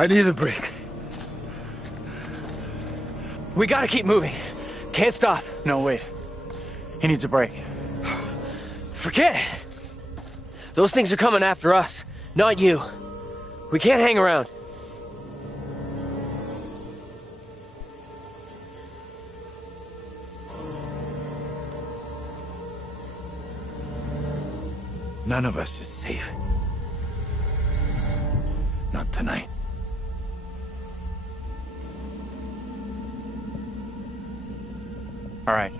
I need a break. We gotta keep moving. Can't stop. No, wait. He needs a break. Forget it. Those things are coming after us, not you. We can't hang around. None of us is safe. Not tonight. All right.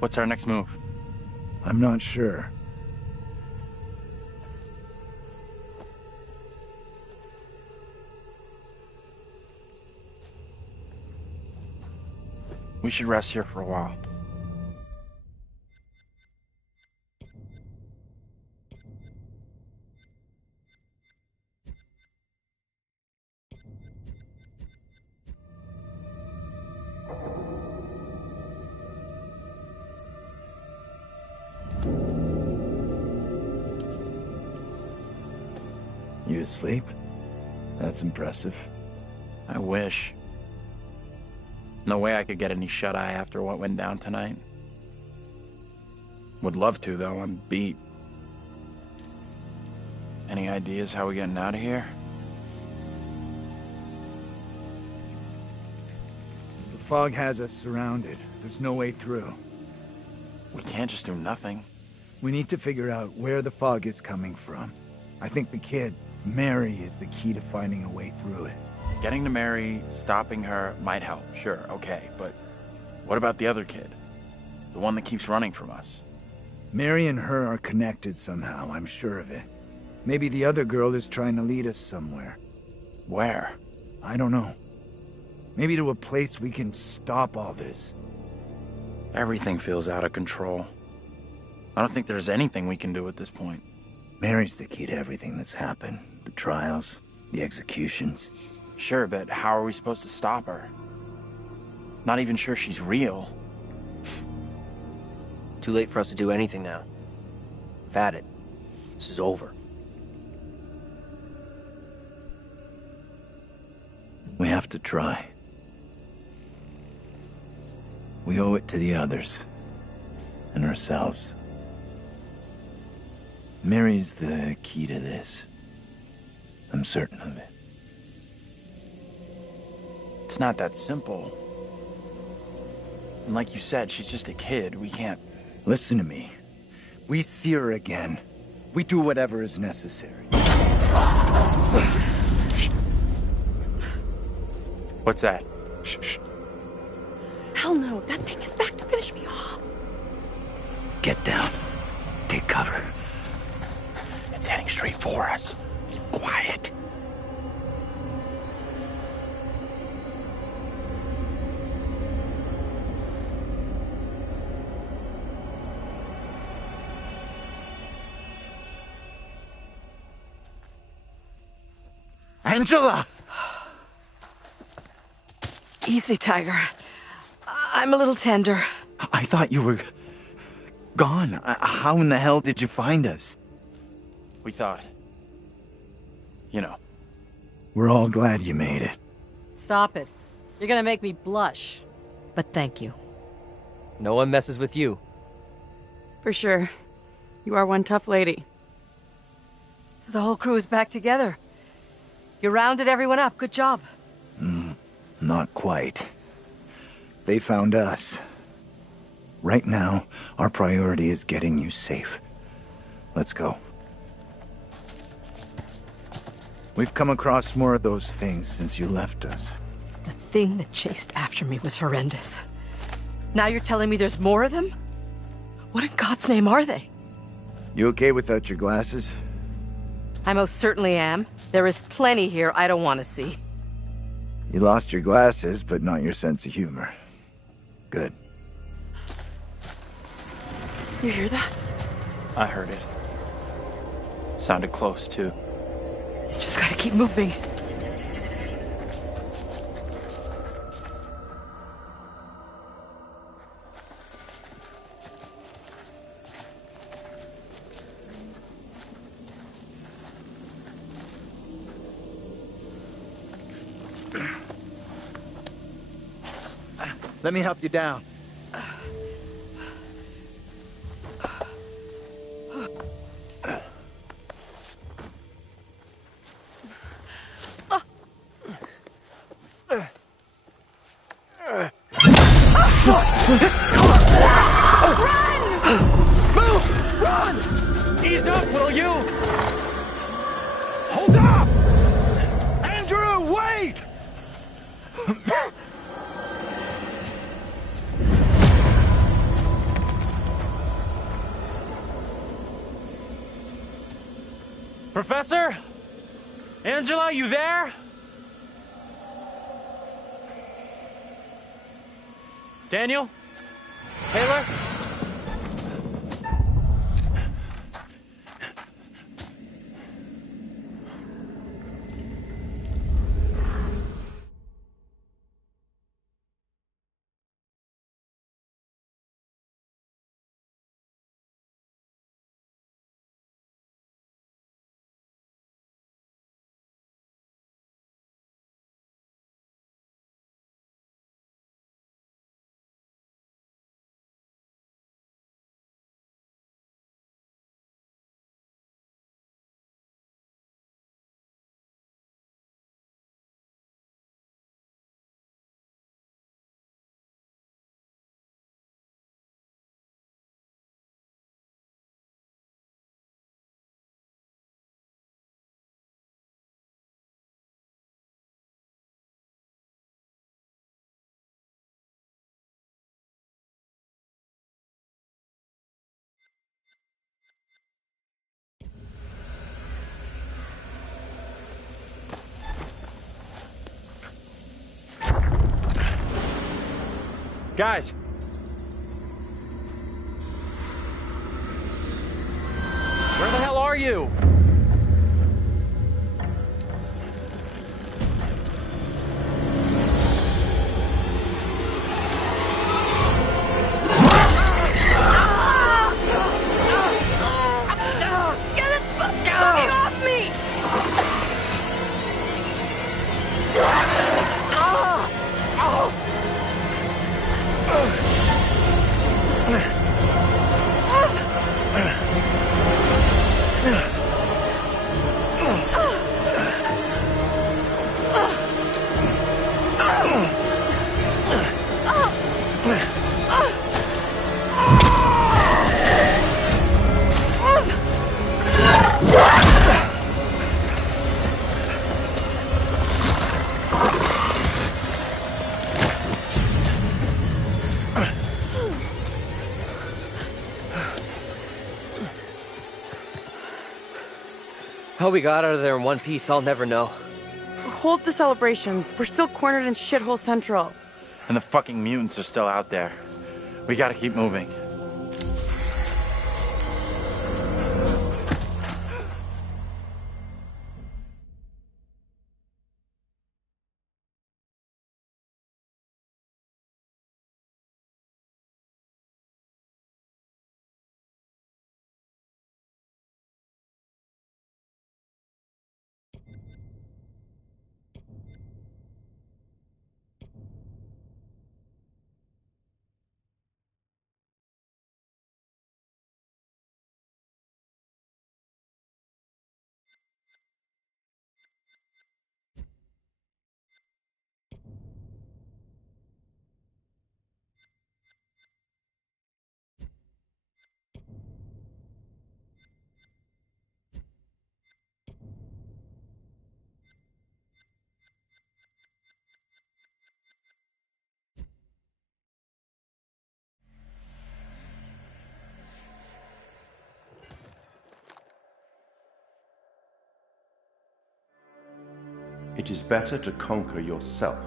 What's our next move? I'm not sure. We should rest here for a while. You asleep? That's impressive. I wish. No way I could get any shut-eye after what went down tonight. Would love to, though. I'm beat. Any ideas how we getting out of here? The fog has us surrounded. There's no way through. We can't just do nothing. We need to figure out where the fog is coming from. I think the kid, Mary, is the key to finding a way through it. Getting to Mary, stopping her, might help, sure, okay, but what about the other kid? The one that keeps running from us? Mary and her are connected somehow, I'm sure of it. Maybe the other girl is trying to lead us somewhere. Where? I don't know. Maybe to a place we can stop all this. Everything feels out of control. I don't think there's anything we can do at this point. Mary's the key to everything that's happened. The trials, the executions. Sure, but how are we supposed to stop her? Not even sure she's real. Too late for us to do anything now. We've had it. This is over. We have to try. We owe it to the others. And ourselves. Mary's the key to this. I'm certain of it. It's not that simple. And like you said, she's just a kid. We can't... Listen to me. We see her again. We do whatever is necessary. What's that? Shh, shh. Hell no, that thing is back to finish me off. Get down. Take cover. It's heading straight for us. Keep quiet. Angela! Easy, Tiger. I'm a little tender. I thought you were... gone. How in the hell did you find us? We thought... You know. We're all glad you made it. Stop it. You're gonna make me blush. But thank you. No one messes with you. For sure. You are one tough lady. So the whole crew is back together. You rounded everyone up. Good job. Not quite. They found us. Right now, our priority is getting you safe. Let's go. We've come across more of those things since you left us. The thing that chased after me was horrendous. Now you're telling me there's more of them? What in God's name are they? You okay without your glasses? I most certainly am. There is plenty here I don't want to see. You lost your glasses, but not your sense of humor. Good. You hear that? I heard it. Sounded close, too. Just gotta keep moving. Let me help you down. Move! Run! Ease up, will you? Hold up! Andrew, wait! Professor? Angela, you there? Daniel? Taylor? Guys! Where the hell are you? Get it fucking off me! How we got out of there in one piece, I'll never know. Hold the celebrations. We're still cornered in Shithole Central. And the fucking mutants are still out there. We gotta keep moving. It is better to conquer yourself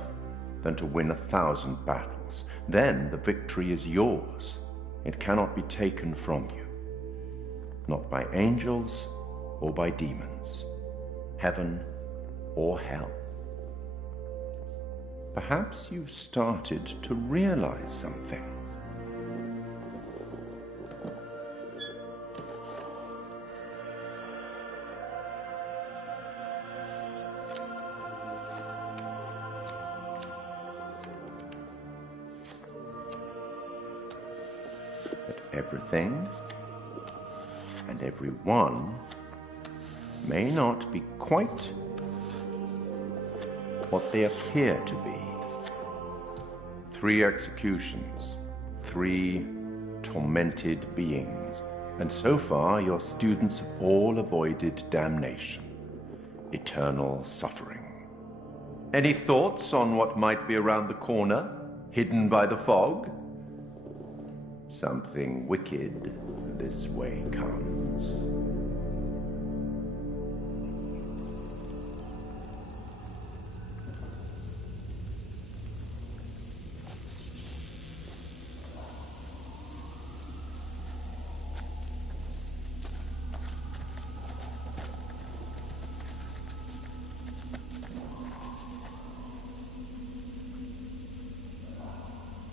than to win 1,000 battles. Then the victory is yours. It cannot be taken from you. Not by angels or by demons, heaven or hell. Perhaps you've started to realize something. Everything and everyone may not be quite what they appear to be. 3 executions, 3 tormented beings, and so far your students have all avoided damnation, eternal suffering. Any thoughts on what might be around the corner, hidden by the fog? Something wicked this way comes.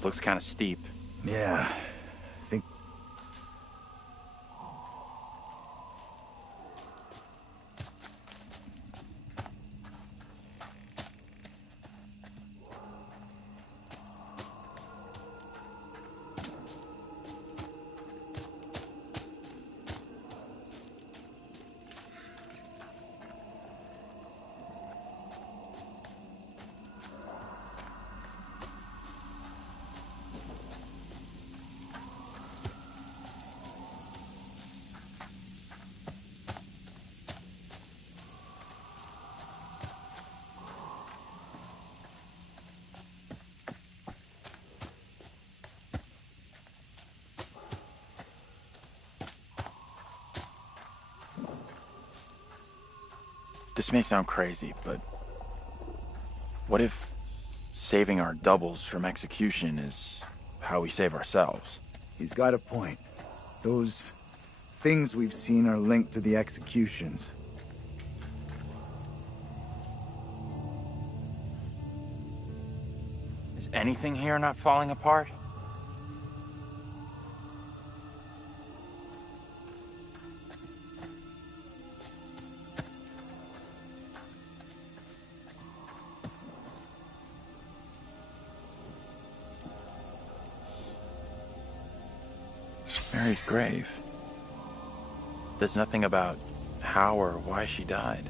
Looks kind of steep. Yeah, I think... This may sound crazy, but what if saving our doubles from execution is how we save ourselves? He's got a point. Those things we've seen are linked to the executions. Is anything here not falling apart? Mary's grave. There's nothing about how or why she died.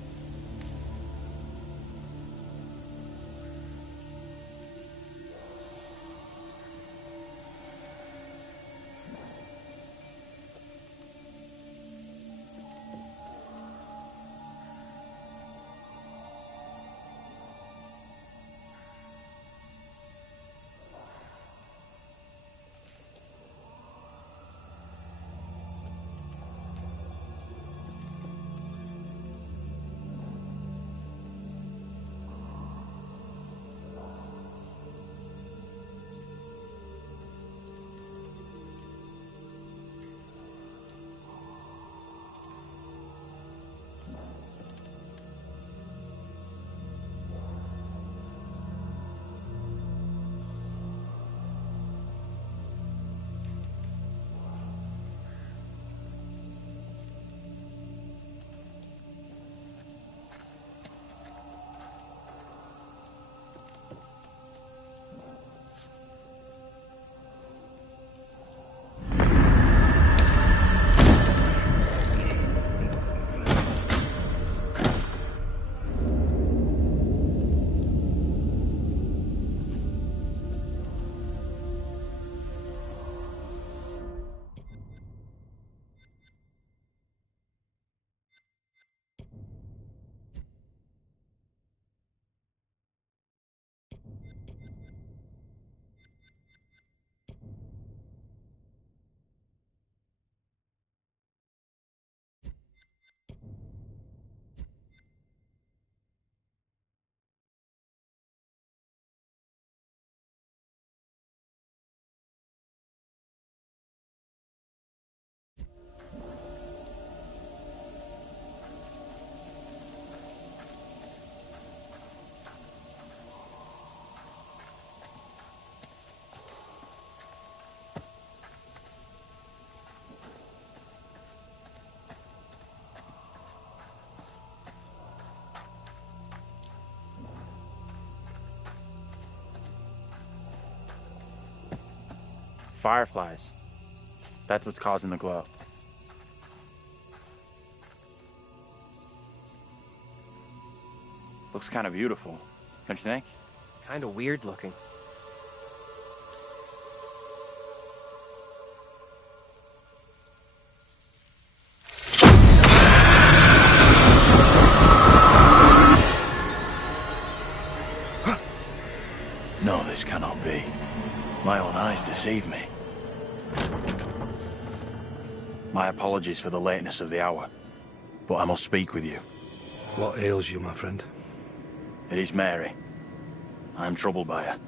Fireflies. That's what's causing the glow. Looks kind of beautiful, don't you think? Kind of weird looking. No, this cannot be. My own eyes deceive me. My apologies for the lateness of the hour, but I must speak with you. What ails you, my friend? It is Mary. I am troubled by her,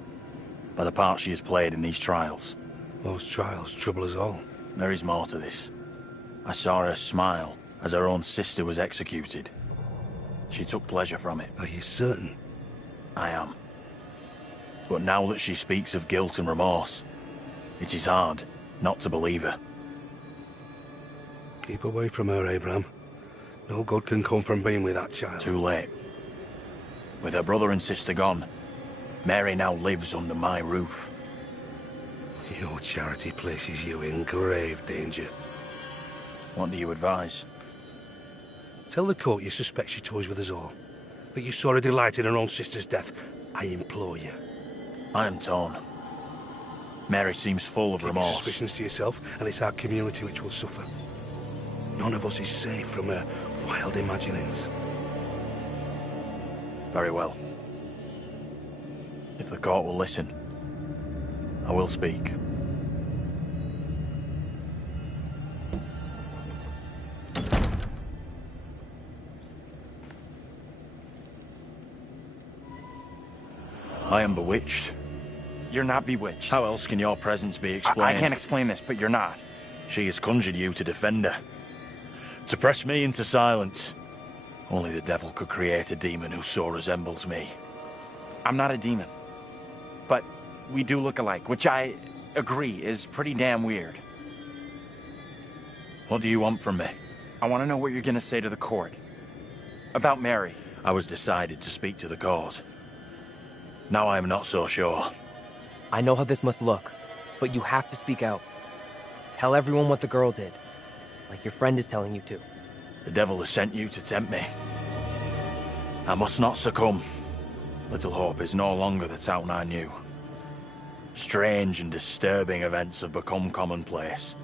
by the part she has played in these trials. Those trials trouble us all. There is more to this. I saw her smile as her own sister was executed. She took pleasure from it. Are you certain? I am. But now that she speaks of guilt and remorse, it is hard not to believe her. Keep away from her, Abraham. No good can come from being with that child. Too late. With her brother and sister gone, Mary now lives under my roof. Your charity places you in grave danger. What do you advise? Tell the court you suspect she toys with us all. That you saw her delight in her own sister's death. I implore you. I am torn. Mary seems full of Keep your remorse. suspicions to yourself, and it's our community which will suffer. None of us is safe from her wild imaginings. Very well. If the court will listen, I will speak. I am bewitched. You're not bewitched. How else can your presence be explained? I can't explain this, but you're not. She has conjured you to defend her. To press me into silence. Only the devil could create a demon who so resembles me. I'm not a demon. But we do look alike, which I agree is pretty damn weird. What do you want from me? I want to know what you're gonna say to the court. About Mary. I was decided to speak to the court. Now I am not so sure. I know how this must look, but you have to speak out. Tell everyone what the girl did, like your friend is telling you to. The devil has sent you to tempt me. I must not succumb. Little Hope is no longer the town I knew. Strange and disturbing events have become commonplace.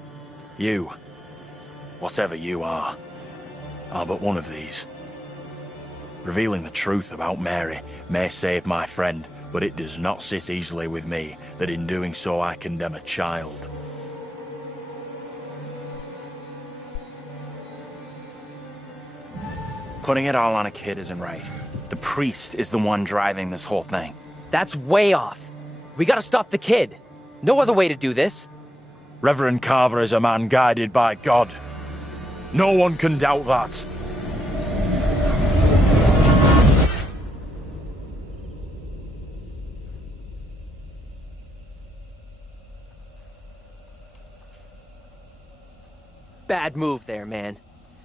You, whatever you are but one of these. Revealing the truth about Mary may save my friend, but it does not sit easily with me that in doing so I condemn a child. Putting it all on a kid isn't right. The priest is the one driving this whole thing. That's way off. We gotta stop the kid. No other way to do this. Reverend Carver is a man guided by God. No one can doubt that. Bad move there, man.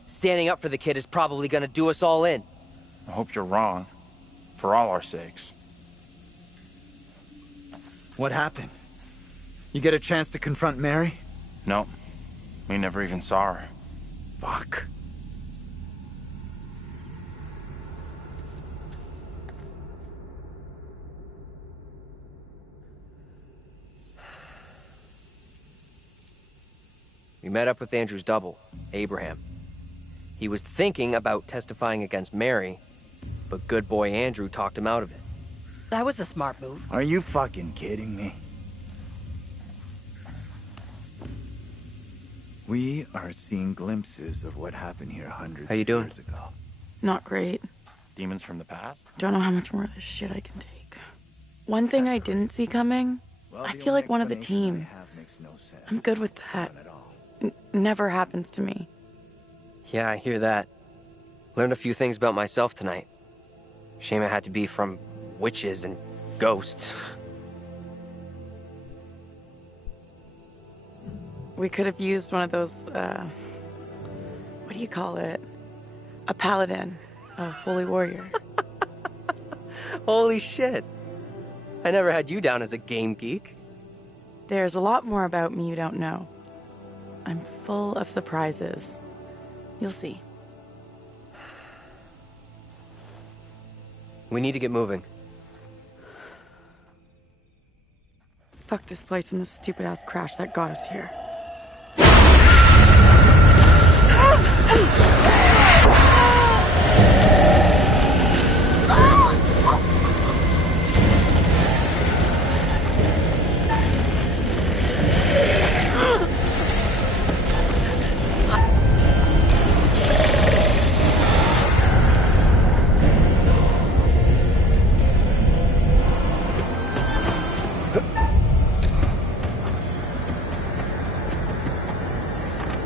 Standing up for the kid is probably gonna do us all in. I hope you're wrong. For all our sakes. What happened? You get a chance to confront Mary? No. We never even saw her. Fuck. We met up with Andrew's double, Abraham. He was thinking about testifying against Mary, but good boy Andrew talked him out of it. That was a smart move. Are you fucking kidding me? We are seeing glimpses of what happened here hundreds How you of doing? years ago. Not great. Demons from the past? Don't know how much more of this shit I can take. One thing I didn't see coming, Well, I the feel only like one of the explanation team. I have makes no sense. I'm good with that. None at all. Never happens to me. Yeah, I hear that. Learned a few things about myself tonight. Shame it had to be from witches and ghosts. We could have used one of those, what do you call it? A paladin. A holy warrior. Holy shit. I never had you down as a game geek. There's a lot more about me you don't know. I'm full of surprises. You'll see. We need to get moving. Fuck this place and this stupid-ass crash that got us here.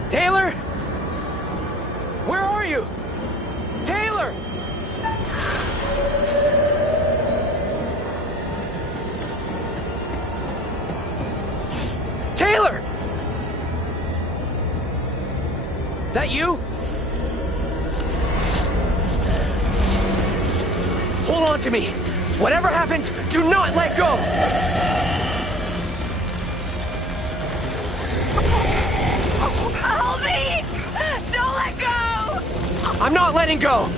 Taylor? Where are you? Taylor! Taylor! That you? Hold on to me. Whatever happens, do not let go! Help me! Don't let go! I'm not letting go!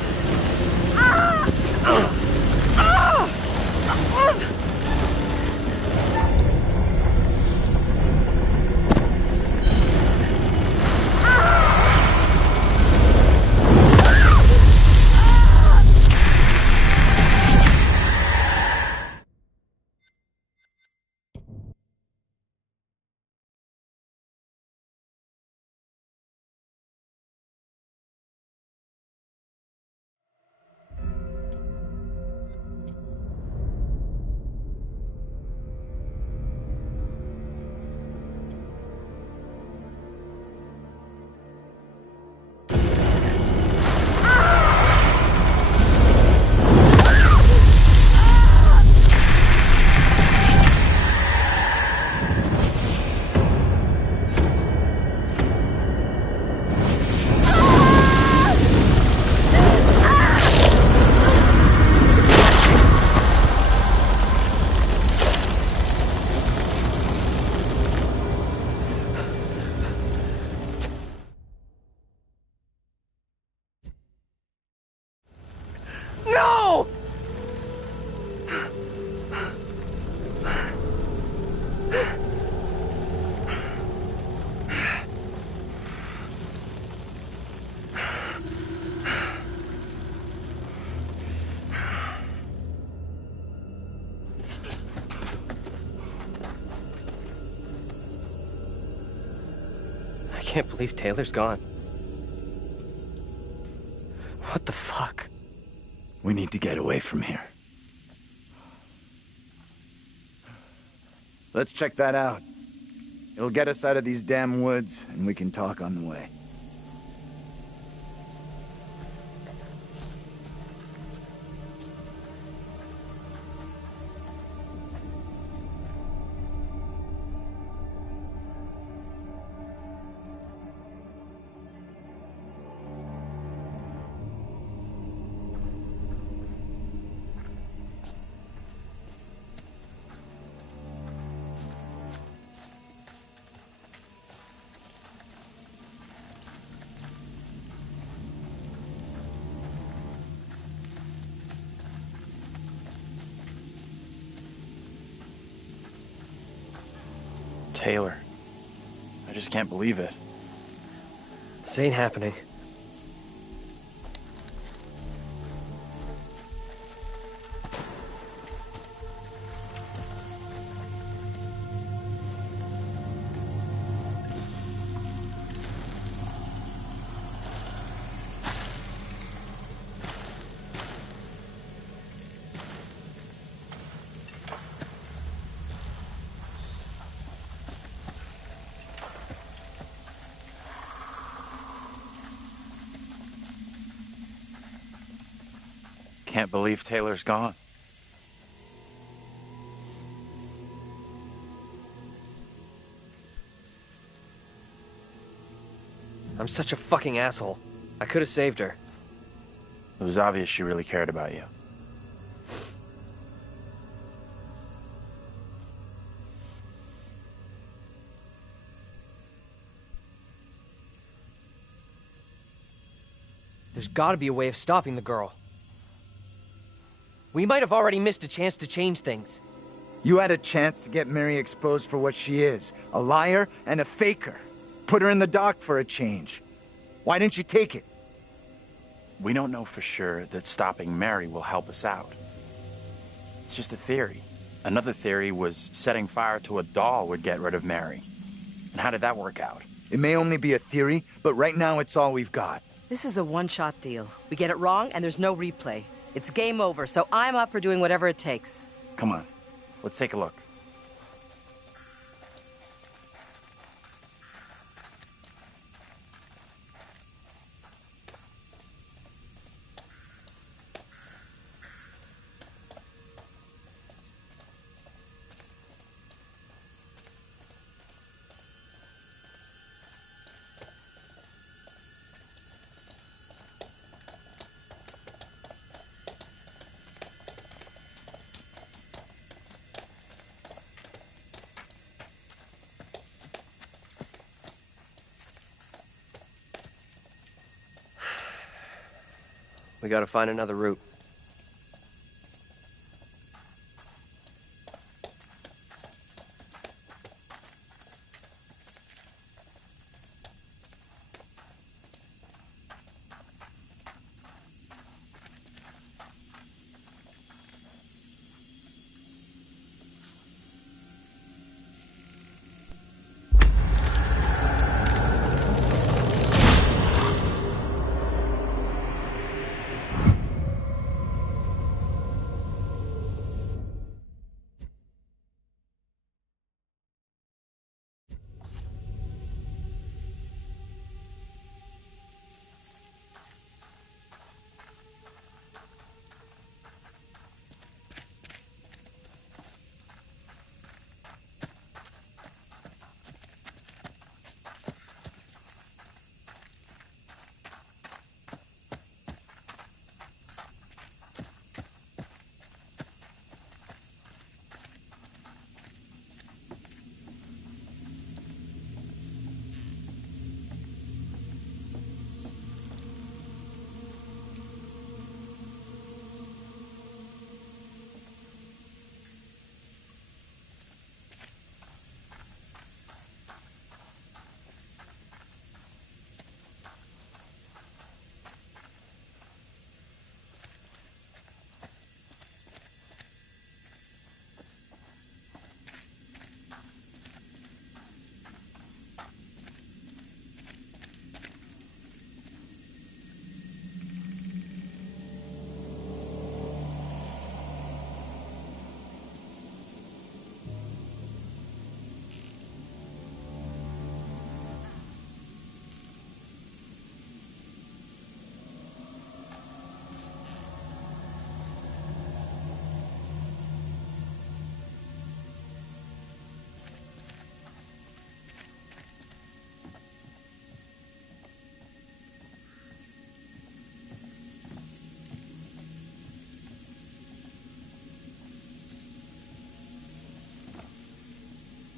No! I can't believe Taylor's gone. What the fuck? We need to get away from here. Let's check that out. It'll get us out of these damn woods, and we can talk on the way. Taylor. I just can't believe it. This ain't happening. Can't believe Taylor's gone. I'm such a fucking asshole. I could have saved her. It was obvious she really cared about you. There's gotta be a way of stopping the girl. We might have already missed a chance to change things. You had a chance to get Mary exposed for what she is, a liar and a faker. Put her in the dock for a change. Why didn't you take it? We don't know for sure that stopping Mary will help us out. It's just a theory. Another theory was setting fire to a doll would get rid of Mary. And how did that work out? It may only be a theory, but right now it's all we've got. This is a one-shot deal. We get it wrong, and there's no replay. It's game over, so I'm up for doing whatever it takes. Come on, let's take a look. We gotta find another route.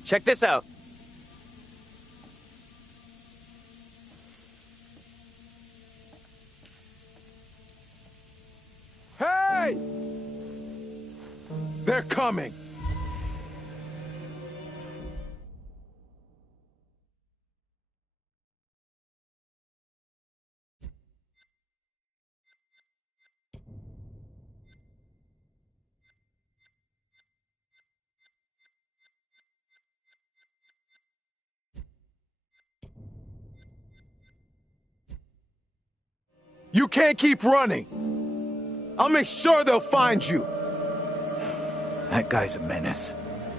Check this out. Hey! They're coming! You can't keep running! I'll make sure they'll find you! That guy's a menace.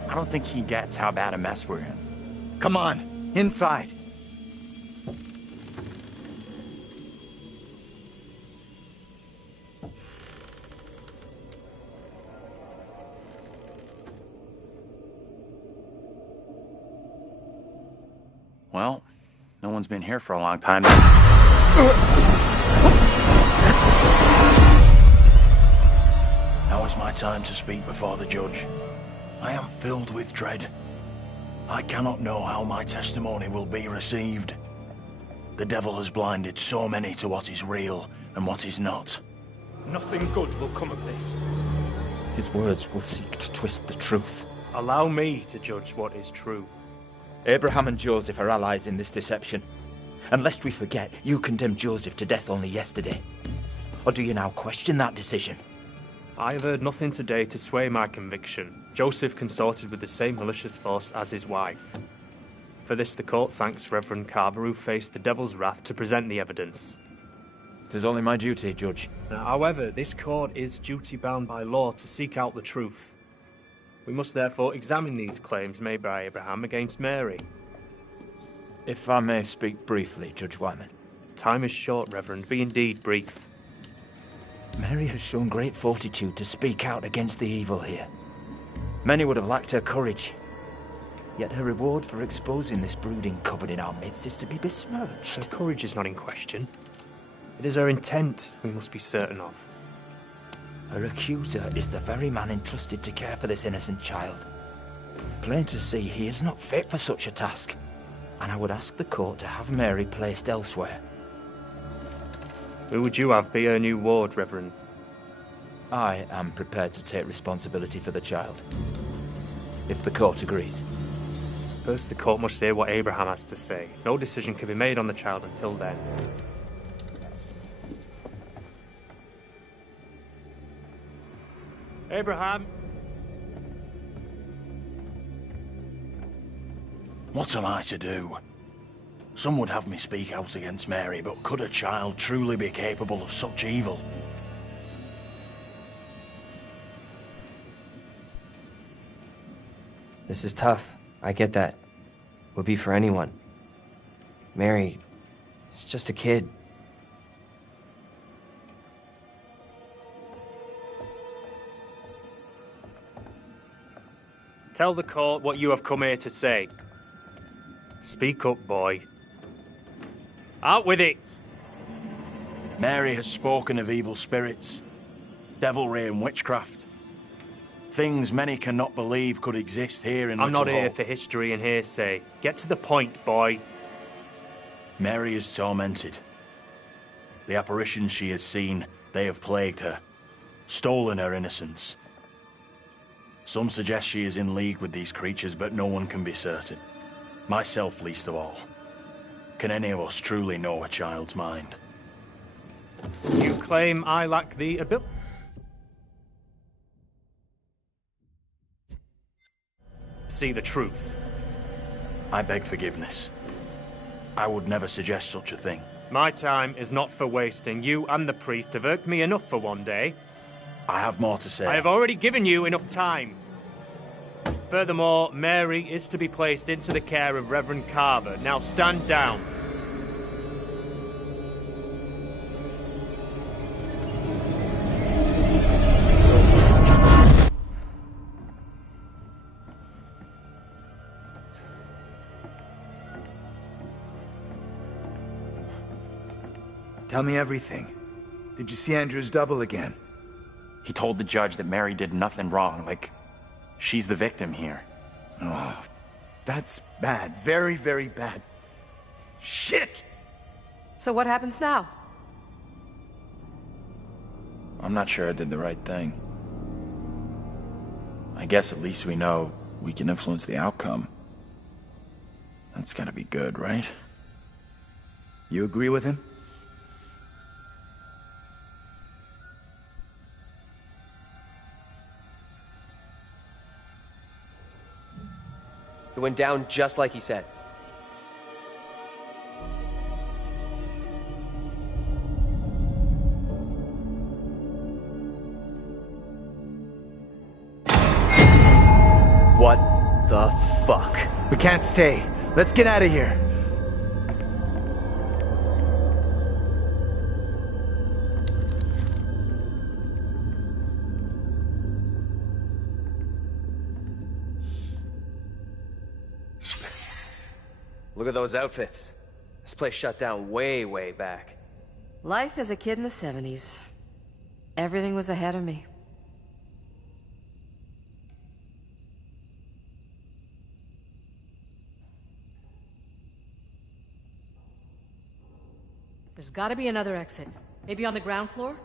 I don't think he gets how bad a mess we're in. Come on, inside. Well, no one's been here for a long time. Now is my time to speak before the judge. I am filled with dread. I cannot know how my testimony will be received. The devil has blinded so many to what is real and what is not. Nothing good will come of this. His words will seek to twist the truth. Allow me to judge what is true. Abraham and Joseph are allies in this deception. And lest we forget, you condemned Joseph to death only yesterday. Or do you now question that decision? I have heard nothing today to sway my conviction. Joseph consorted with the same malicious force as his wife. For this the court thanks Reverend Carver, who faced the devil's wrath to present the evidence. 'Tis only my duty, Judge. Now, however, this court is duty-bound by law to seek out the truth. We must therefore examine these claims made by Abraham against Mary. If I may speak briefly, Judge Wyman. Time is short, Reverend. Be indeed brief. Mary has shown great fortitude to speak out against the evil here. Many would have lacked her courage. Yet her reward for exposing this brooding coven in our midst is to be besmirched. Her courage is not in question. It is her intent we must be certain of. Her accuser is the very man entrusted to care for this innocent child. Plain to see, he is not fit for such a task. And I would ask the court to have Mary placed elsewhere. Who would you have be her new ward, Reverend? I am prepared to take responsibility for the child. If the court agrees. First, the court must hear what Abraham has to say. No decision can be made on the child until then. Abraham! What am I to do? Some would have me speak out against Mary, but could a child truly be capable of such evil? This is tough. I get that. Would be for anyone. Mary is just a kid. Tell the court what you have come here to say. Speak up, boy. Out with it! Mary has spoken of evil spirits, devilry and witchcraft. Things many cannot believe could exist here in I'm Little not here Hope. for history and hearsay. Get to the point, boy. Mary is tormented. The apparitions she has seen, they have plagued her, stolen her innocence. Some suggest she is in league with these creatures, but no one can be certain. Myself least of all. Can any of us truly know a child's mind? You claim I lack the ability. See the truth. I beg forgiveness. I would never suggest such a thing. My time is not for wasting. You and the priest have irked me enough for one day. I have more to say. I have already given you enough time. Furthermore, Mary is to be placed into the care of Reverend Carver. Now stand down. Tell me everything. Did you see Andrew's double again? He told the judge that Mary did nothing wrong, like she's the victim here. Oh, that's bad. Very, very bad. Shit! So what happens now? I'm not sure I did the right thing. I guess at least we know we can influence the outcome. That's gotta be good, right? You agree with him? It went down just like he said. What the fuck? We can't stay. Let's get out of here. Look at those outfits. This place shut down way, way back. Life as a kid in the 70s. Everything was ahead of me. There's gotta be another exit. Maybe on the ground floor?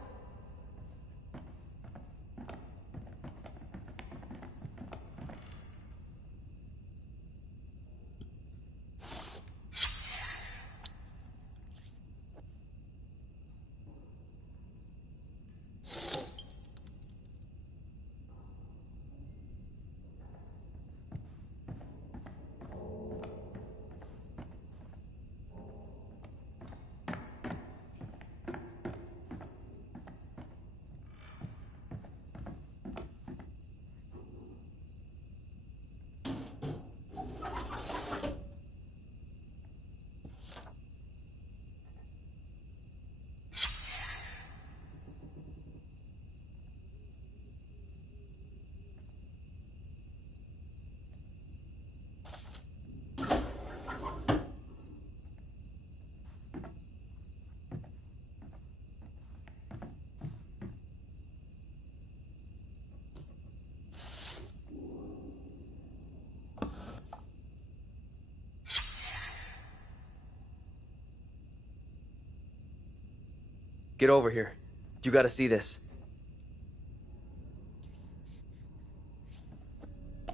Get over here. You gotta see this.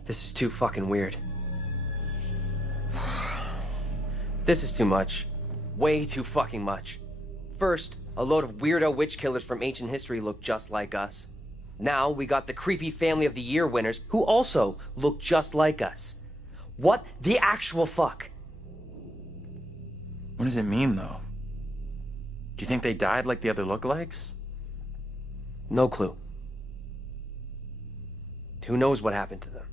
This is too fucking weird. This is too much. Way too fucking much. First, a load of weirdo witch killers from ancient history look just like us. Now, we got the creepy Family of the Year winners who also look just like us. What the actual fuck? What does it mean, though? Do you think they died like the other lookalikes? No clue. Who knows what happened to them?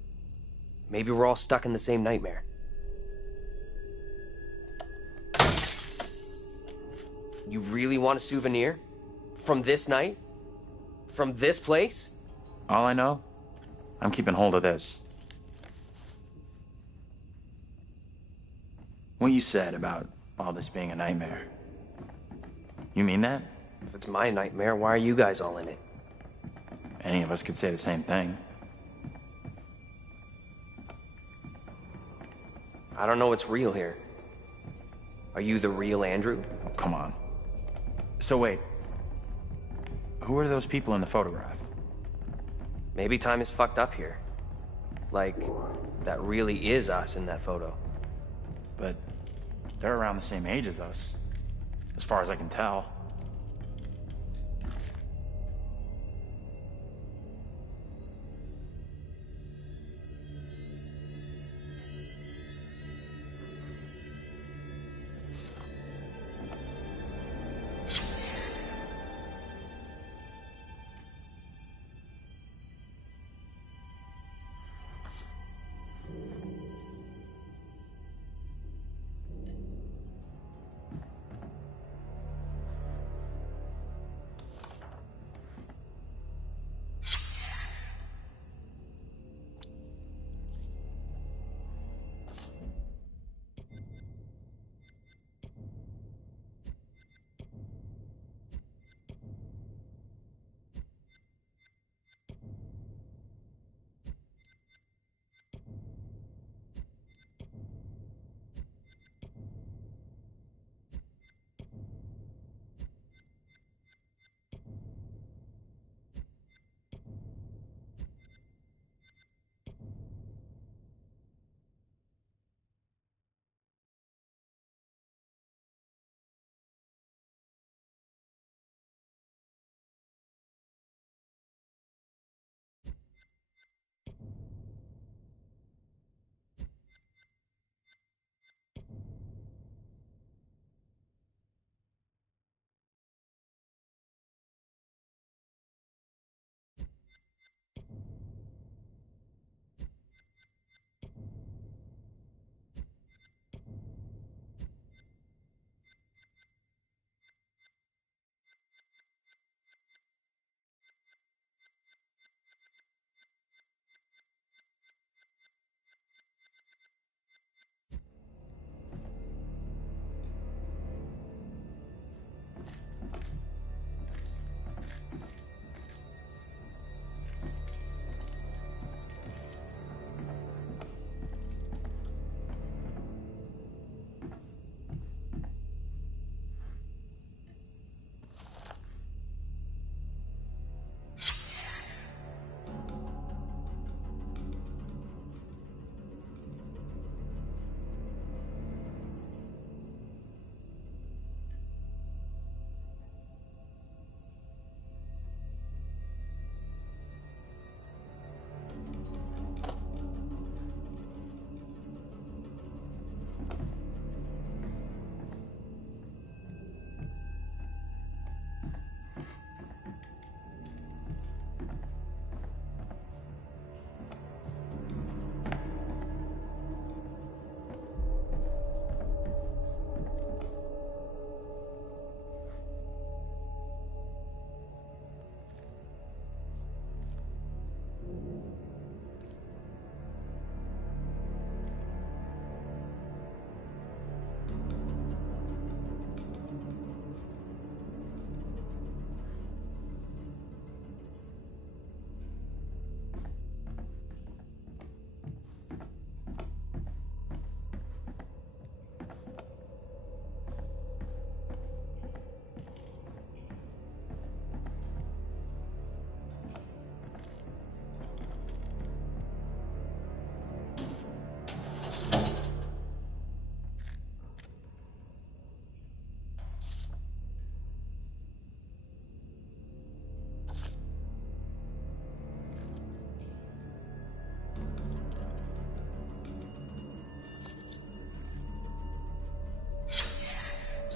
Maybe we're all stuck in the same nightmare. You really want a souvenir? From this night? From this place? All I know, I'm keeping hold of this. What you said about all this being a nightmare. You mean that? If it's my nightmare, why are you guys all in it? Any of us could say the same thing. I don't know what's real here. Are you the real Andrew? Oh, come on. So wait. Who are those people in the photograph? Maybe time is fucked up here. Like, that really is us in that photo. But they're around the same age as us, as far as I can tell.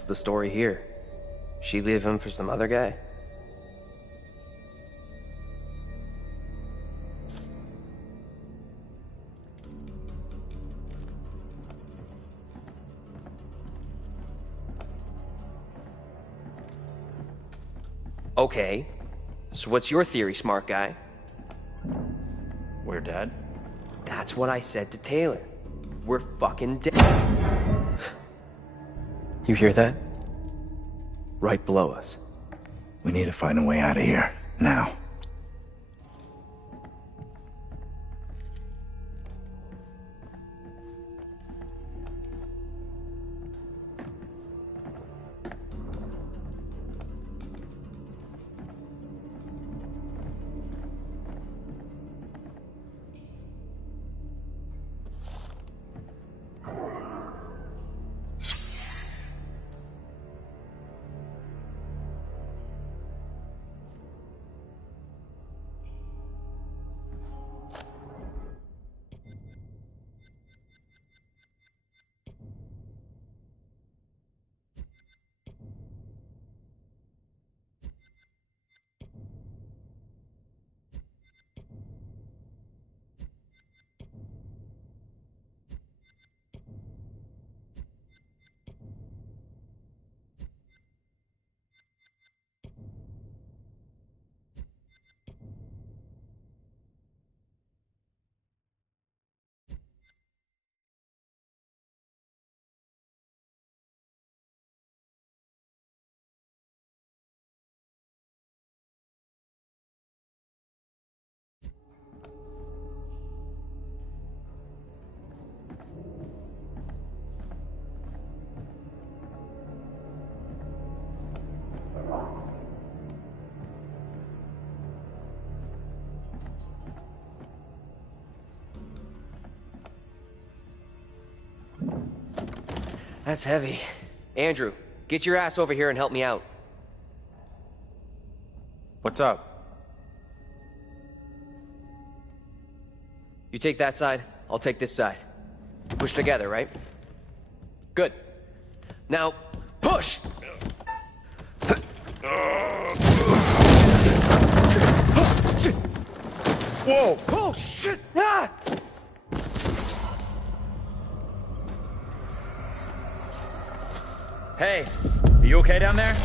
What's the story here? She leave him for some other guy? Okay, so what's your theory, smart guy? We're dead? That's what I said to Taylor. We're fucking dead. You hear that? Right below us. We need to find a way out of here, now. That's heavy. Andrew, get your ass over here and help me out. What's up? You take that side, I'll take this side. Push together, right? Good. Now, push! Whoa! Oh, shit! Ah! Hey, are you okay down there?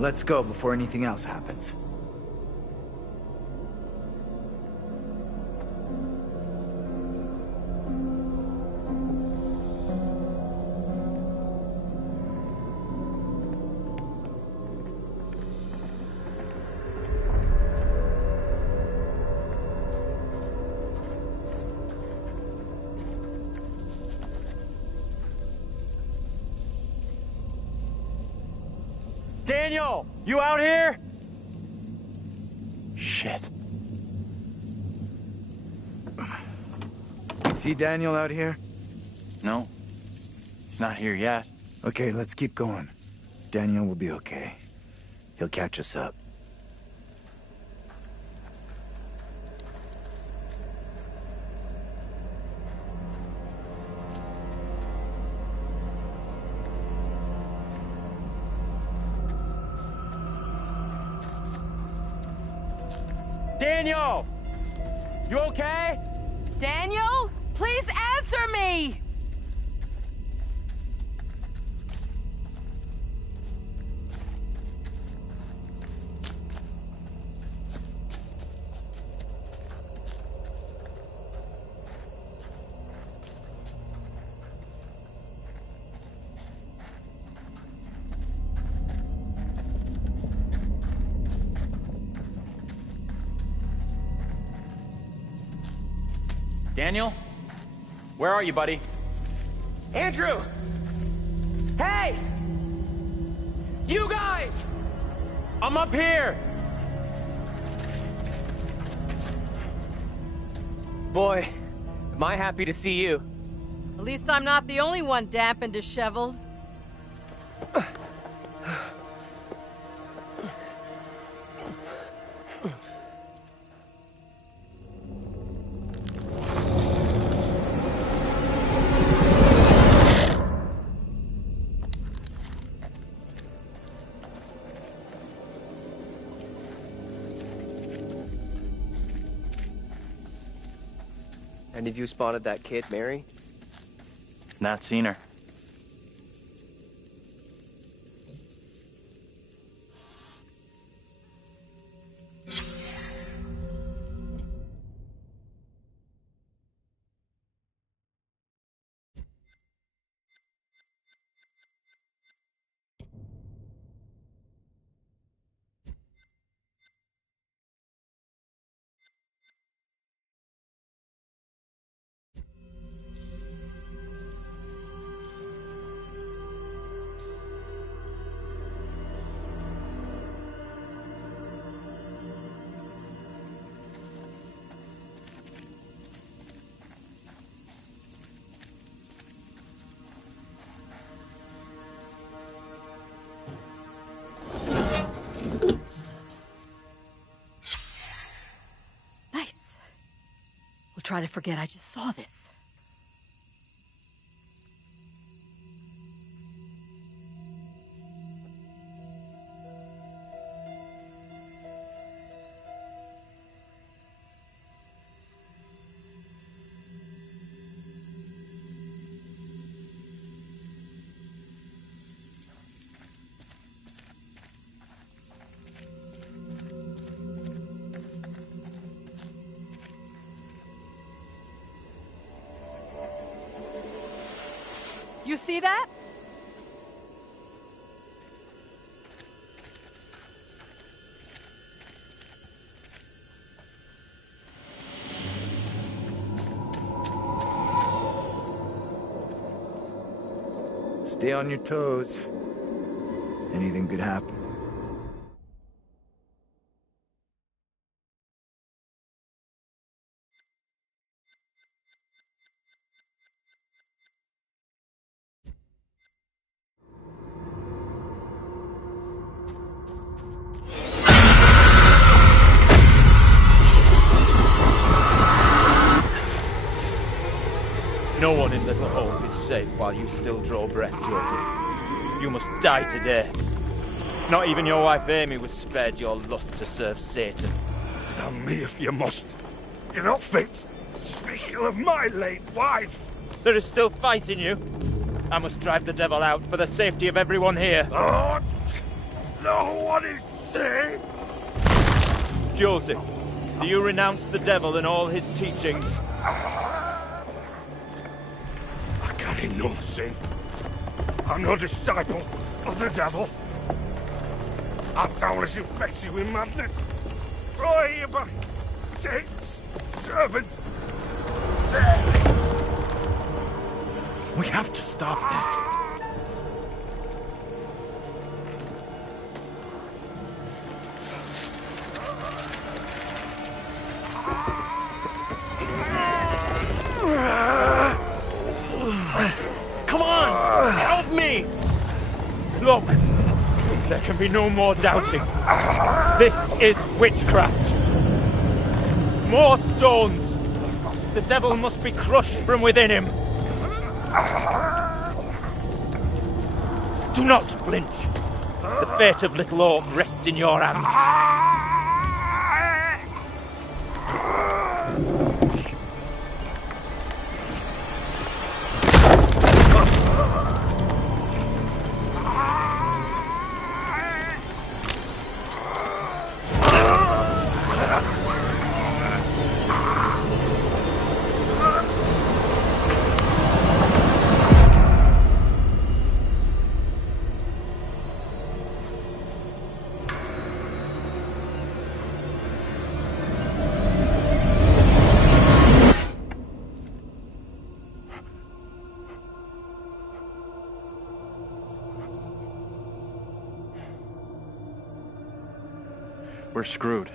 Let's go before anything else happens. Daniel! You out here? Shit. See Daniel out here? No. He's not here yet. Okay, let's keep going. Daniel will be okay. He'll catch us up. Daniel! You okay? Daniel, please answer me! Daniel? Where are you, buddy? Andrew! Hey! You guys! I'm up here! Boy, am I happy to see you. At least I'm not the only one damp and disheveled. Any of you spotted that kid, Mary? Not seen her. Nice. We'll try to forget I just saw this. You see that? Stay on your toes. Anything could happen. No one in Little Hope is safe while you still draw breath, Joseph. You must die today. Not even your wife Amy was spared your lust to serve Satan. Damn me if you must. You're not fit. Speaking of my late wife. There is still fight in you. I must drive the devil out for the safety of everyone here. Oh, no one is safe. Joseph, do you renounce the devil and all his teachings? I carry no sin. I'm no disciple of the devil. Our town is infected with madness. Brought here by Satan's servants. We have to stop this. Look! There can be no more doubting. This is witchcraft. More stones! The devil must be crushed from within him. Do not flinch. The fate of Little Orc rests in your hands. We're screwed.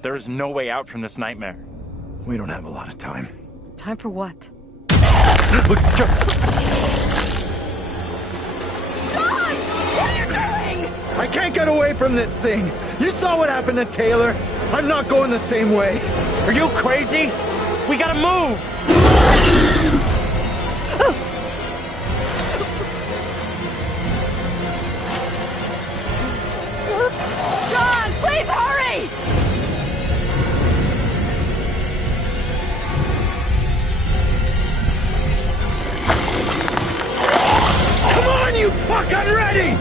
There is no way out from this nightmare. We don't have a lot of time. Time for what? Look, John! What are you doing? I can't get away from this thing. You saw what happened to Taylor. I'm not going the same way. Are you crazy? We gotta move! John, please hurry! Come on, you fuck! I'm ready!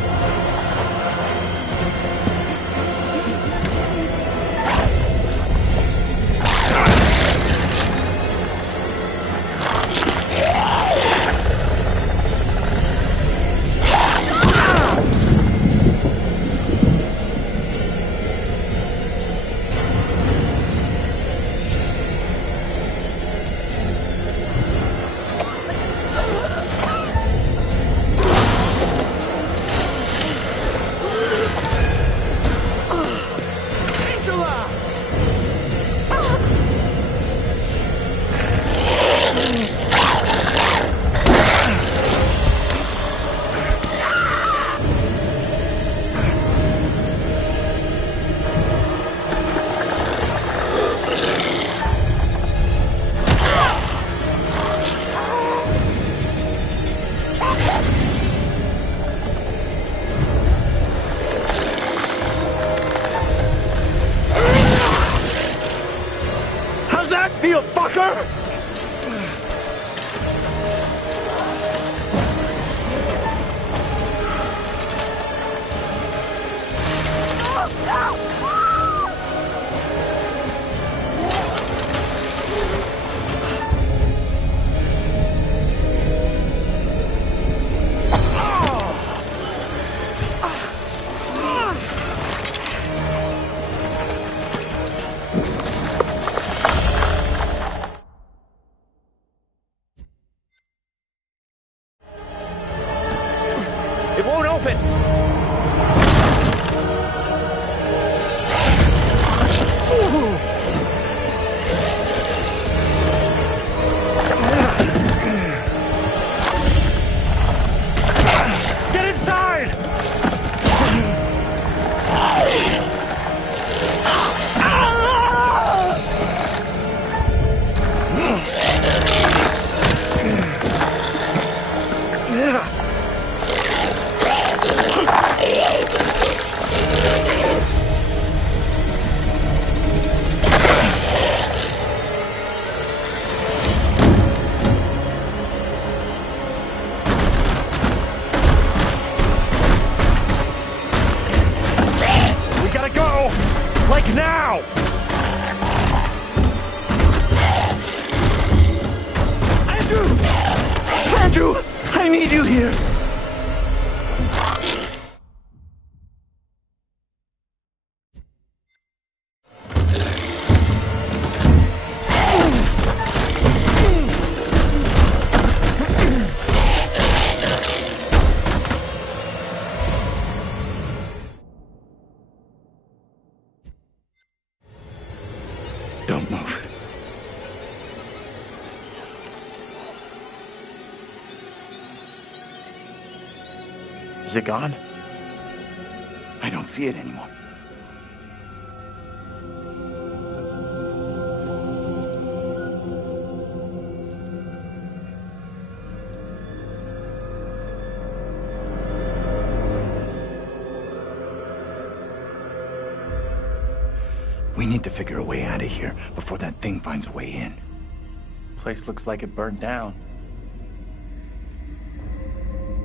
Feel, fucker! It won't open! Get inside! Like now! Andrew! I need you here! Don't move. Is it gone? I don't see it anymore. We need to figure a way out of here before that thing finds a way in. Place looks like it burned down.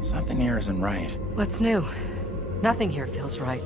Something here isn't right. What's new? Nothing here feels right.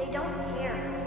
They don't care.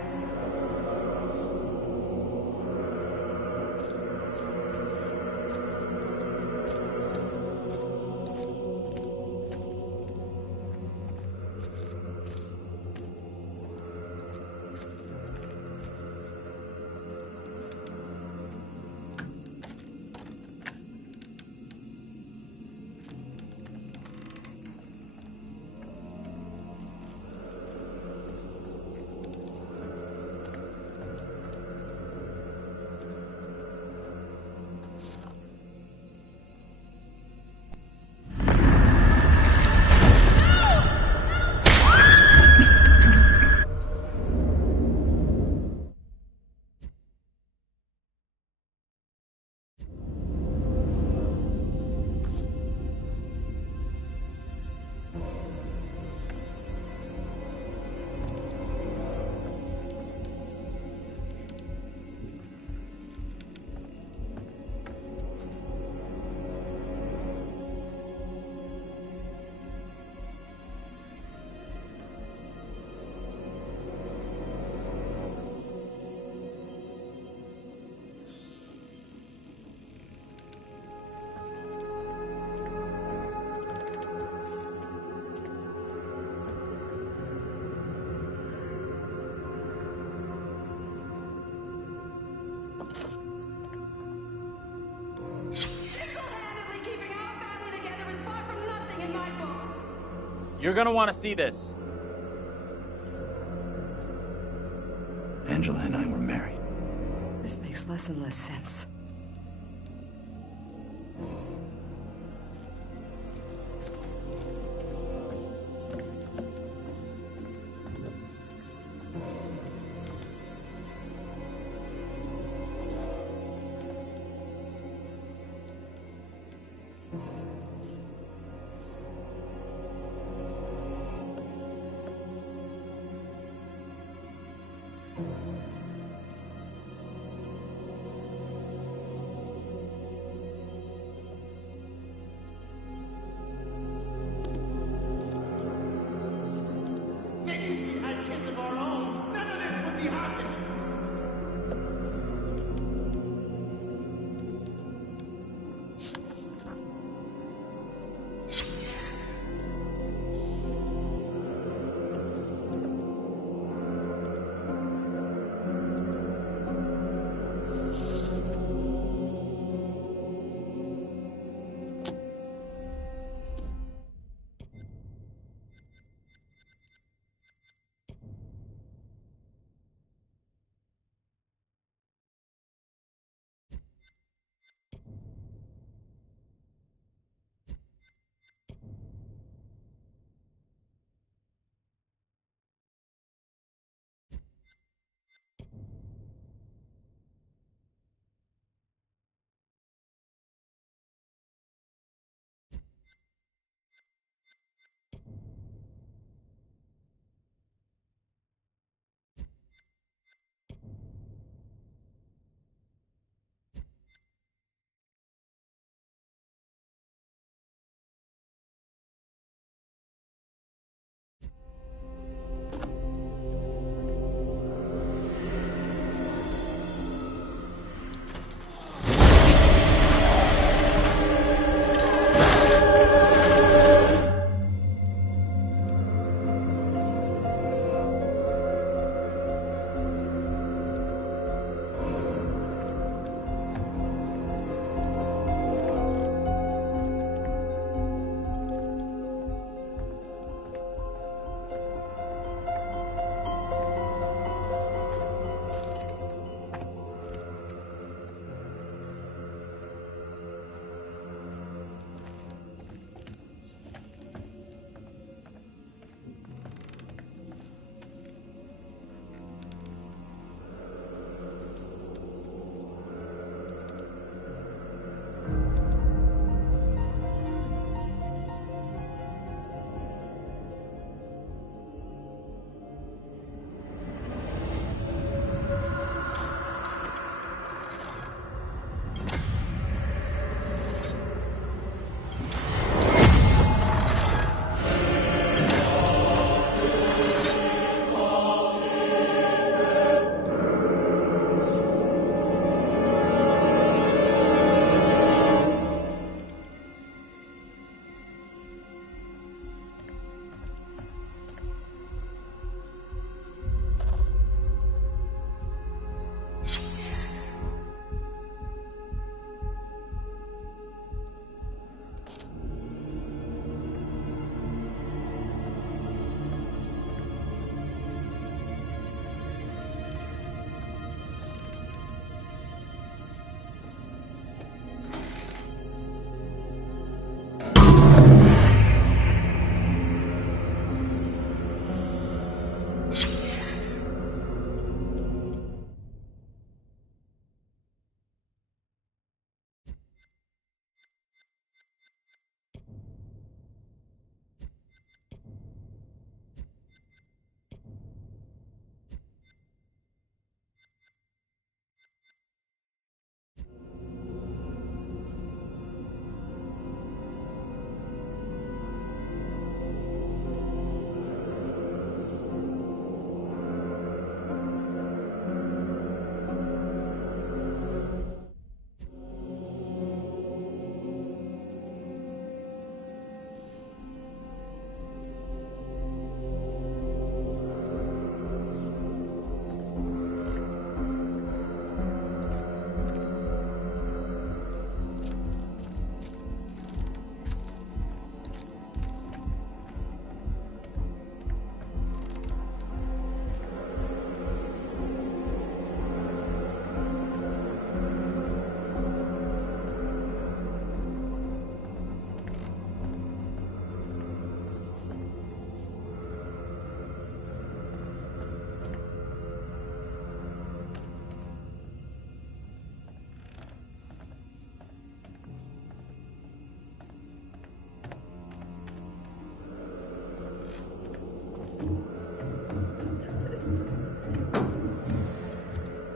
You're gonna want to see this. Angela and I were married. This makes less and less sense.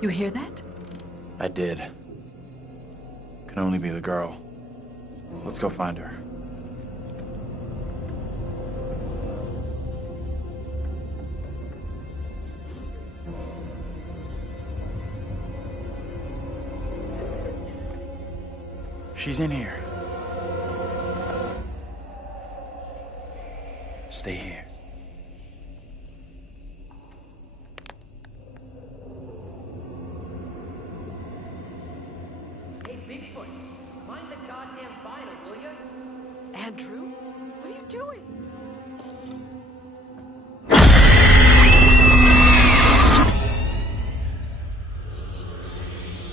You hear that? I did. Can only be the girl. Let's go find her. She's in here. Stay here. Hey, Bigfoot, mind the goddamn vinyl, will ya? Andrew? What are you doing?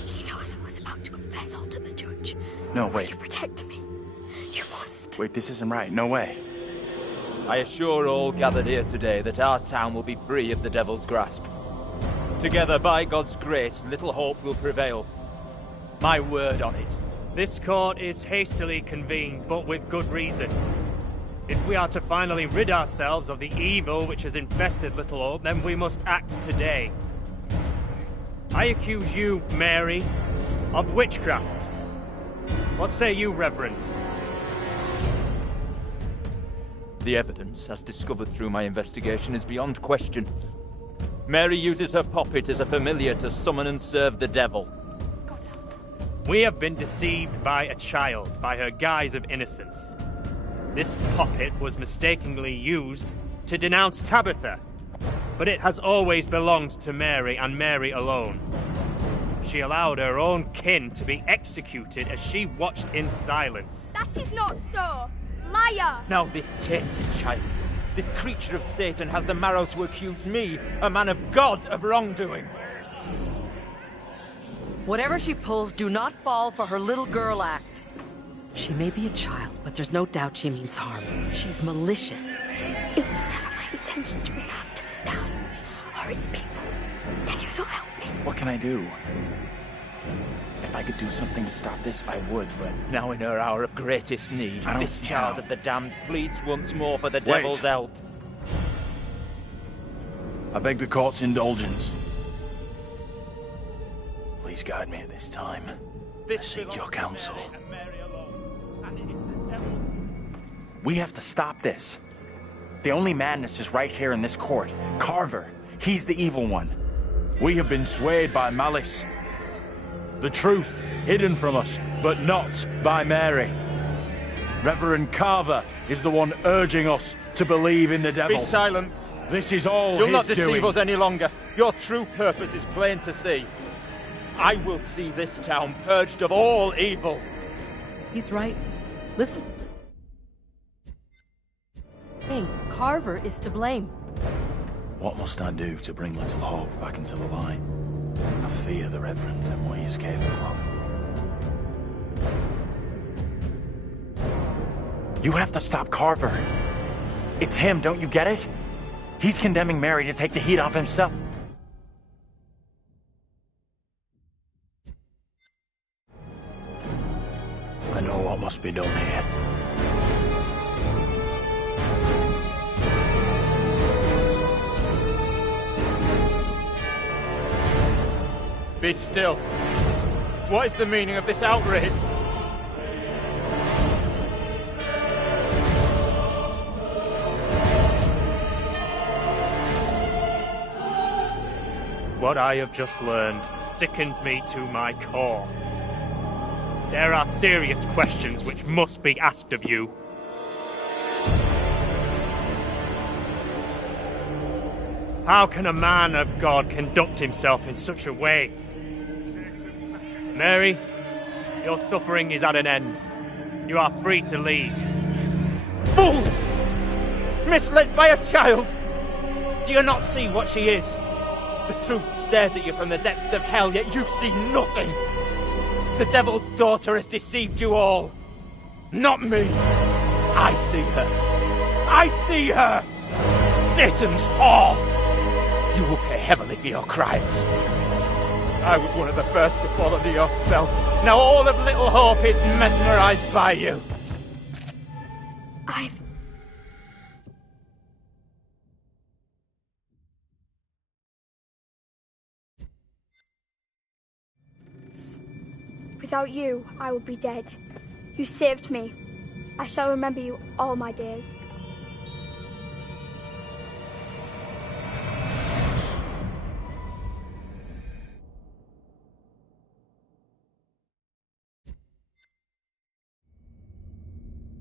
He knows I was about to confess all to the judge. No, Will wait. you protect me? You must. Wait, this isn't right. No way. I assure all gathered here today that our town will be free of the devil's grasp. Together, by God's grace, little hope will prevail. My word on it. This court is hastily convened, but with good reason. If we are to finally rid ourselves of the evil which has infested Little Hope, then we must act today. I accuse you, Mary, of witchcraft. What say you, Reverend? The evidence, as discovered through my investigation, is beyond question. Mary uses her puppet as a familiar to summon and serve the devil. We have been deceived by a child, by her guise of innocence. This puppet was mistakenly used to denounce Tabitha, but it has always belonged to Mary and Mary alone. She allowed her own kin to be executed as she watched in silence. That is not so. Liar! Now this tainted child, this creature of Satan, has the marrow to accuse me, a man of God, of wrongdoing. Whatever she pulls, do not fall for her little girl act. She may be a child, but there's no doubt she means harm. She's malicious. It was never my intention to bring harm to this town or its people. Can you not help me? What can I do? If I could do something to stop this, I would, but... Now in her hour of greatest need, I don't this see child how. of the damned pleads once more for the devil's help. I beg the court's indulgence. Please guide me at this time. I seek your counsel. We have to stop this. The only madness is right here in this court. Carver, he's the evil one. We have been swayed by malice. The truth hidden from us, but not by Mary. Reverend Carver is the one urging us to believe in the devil. Be silent. This is all You'll his not deceive doing. us any longer. Your true purpose is plain to see. I will see this town purged of all evil. He's right. Listen. Carver is to blame. What must I do to bring Little Hope back into the light? I fear the Reverend and what he is capable of. You have to stop Carver. It's him, don't you get it? He's condemning Mary to take the heat off himself. I know what must be done here. Be still. What is the meaning of this outrage? What I have just learned sickens me to my core. There are serious questions which must be asked of you. How can a man of God conduct himself in such a way? Mary, your suffering is at an end. You are free to leave. Fool! Misled by a child! Do you not see what she is? The truth stares at you from the depths of hell, yet you see nothing! The devil's daughter has deceived you all! Not me! I see her! I see her! Satan's whore! You will pay heavily for your crimes. I was one of the first to fall under your spell. Now all of Little Hope is mesmerized by you. I've Without you, I would be dead. You saved me. I shall remember you all my days.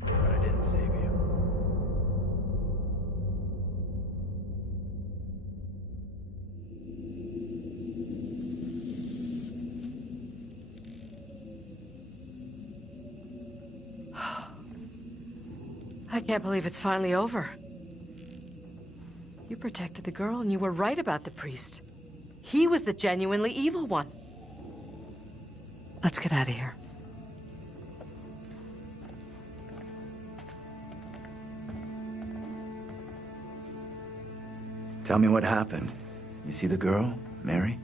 But I didn't save you. I can't believe it's finally over. You protected the girl, and you were right about the priest. He was the genuinely evil one. Let's get out of here. Tell me what happened. You see the girl, Mary?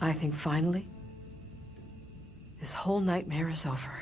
I think finally, this whole nightmare is over.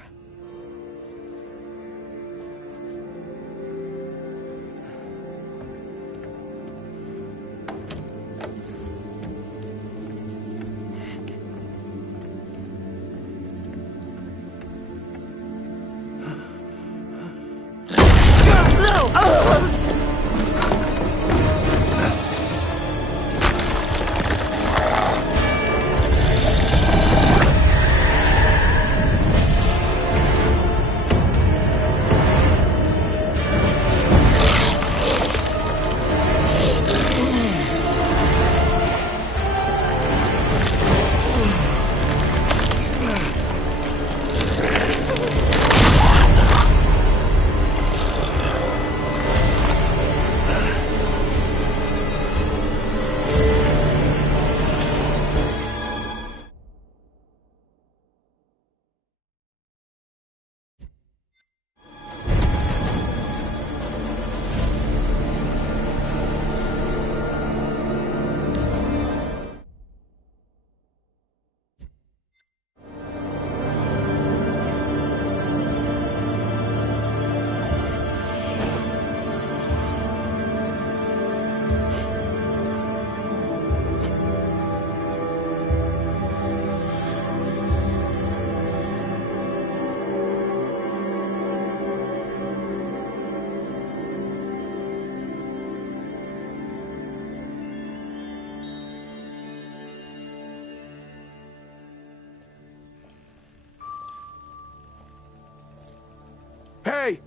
Hey!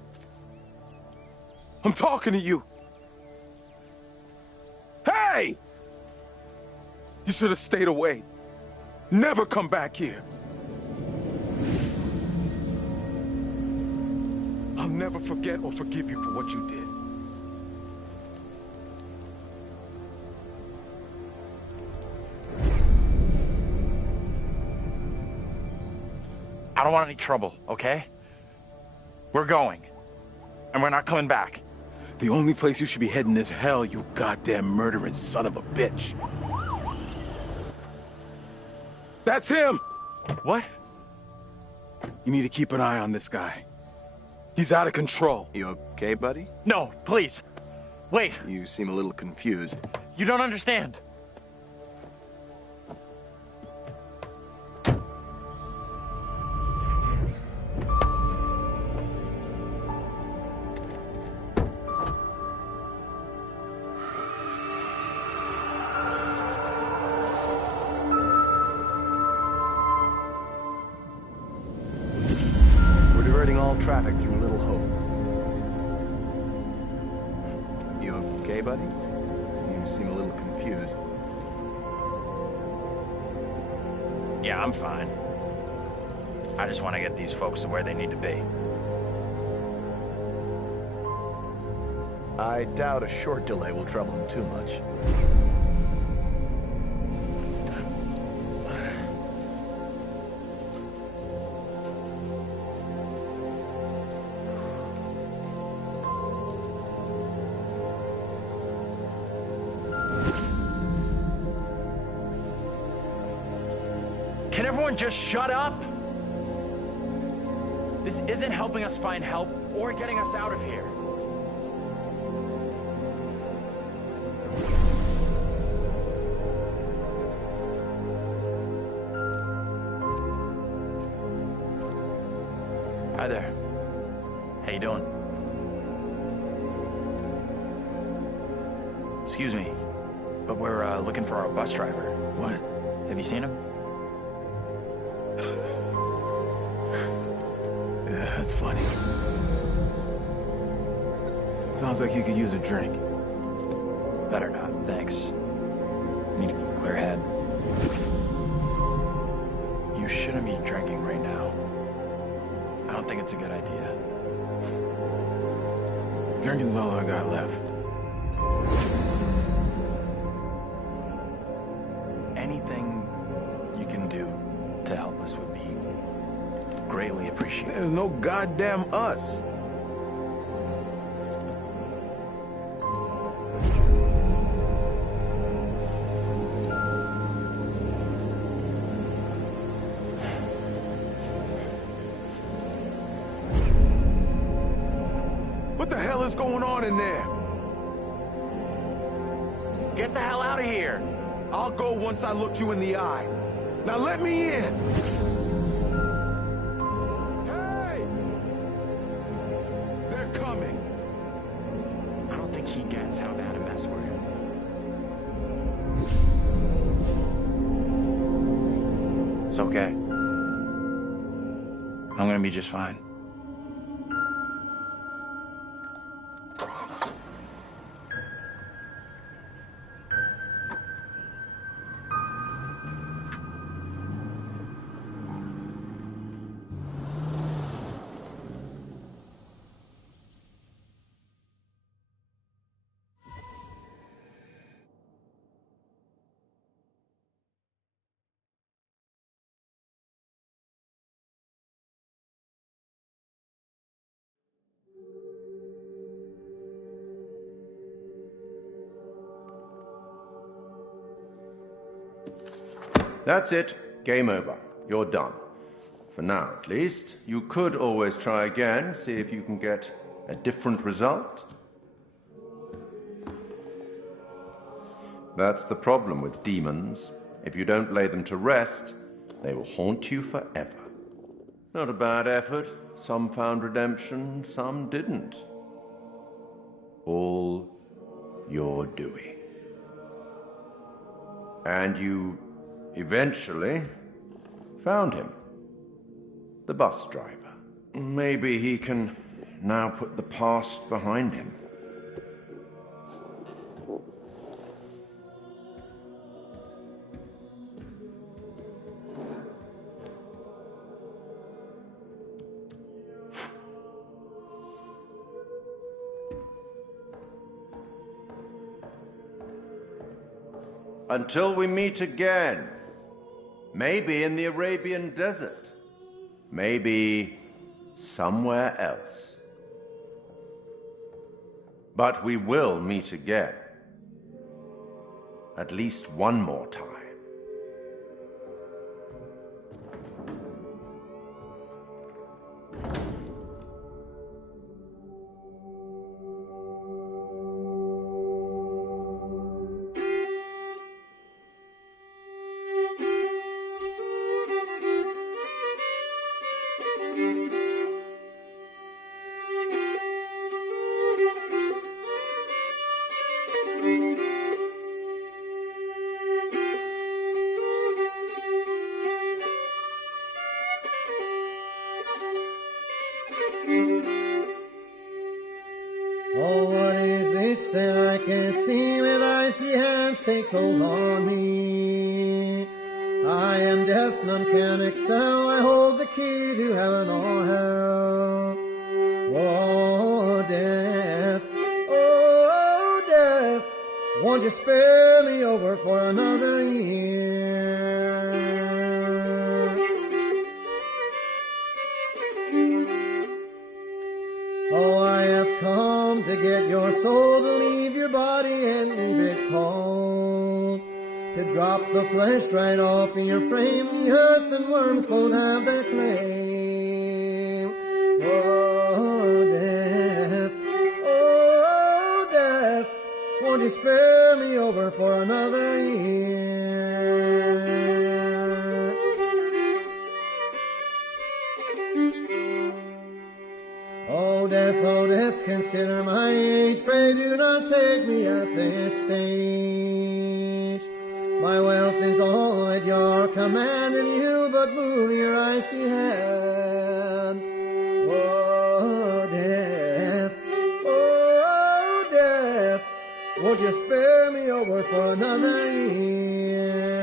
I'm talking to you. Hey! You should have stayed away. Never come back here. I'll never forget or forgive you for what you did. I don't want any trouble, okay? We're going. And we're not coming back. The only place you should be heading is hell, you goddamn murdering son of a bitch. That's him! What? You need to keep an eye on this guy. He's out of control. You okay, buddy? No, please. Wait. You seem a little confused. You don't understand. Traffic through Little Hope. You okay, buddy? You seem a little confused. Yeah, I'm fine. I just want to get these folks to where they need to be. I doubt a short delay will trouble him too much. Can everyone just shut up? This isn't helping us find help or getting us out of here. Excuse me, but we're looking for our bus driver. What? Have you seen him? Yeah, that's funny. Sounds like you could use a drink. Better not, thanks. Need a clear head. You shouldn't be drinking right now. I don't think it's a good idea. Drinking's all I got left. Anything you can do to help us would be greatly appreciated. There's no goddamn us. What the hell is going on in there? Get the hell out of here! I'll go once I look you in the eye. Now let me in! Hey! They're coming. I don't think he gets how bad a mess we're in. It's okay. I'm gonna be just fine. That's it. Game over. You're done. For now, at least. You could always try again, see if you can get a different result. That's the problem with demons. If you don't lay them to rest, they will haunt you forever. Not a bad effort. Some found redemption, some didn't. All your doing. And you eventually found him. The bus driver. Maybe he can now put the past behind him. Until we meet again. Maybe in the Arabian desert. Maybe somewhere else. But we will meet again. At least one more time. Oh, what is this that I can't see with icy hands takes hold on me? I am death, none can excel, I hold the key to heaven or hell. Oh, death, won't you spare me over for another year? Oh, I have come to get your soul, to leave your body and leave it cold, to drop the flesh right off in your frame. The earth and worms both have their claim. Oh, death, won't you spare me over for another year? Oh, death, O death, consider my age. Pray do not take me at this stage. My wealth is all at your command, and you but move your icy hand. Oh, death, oh, death, won't you spare me over for another year?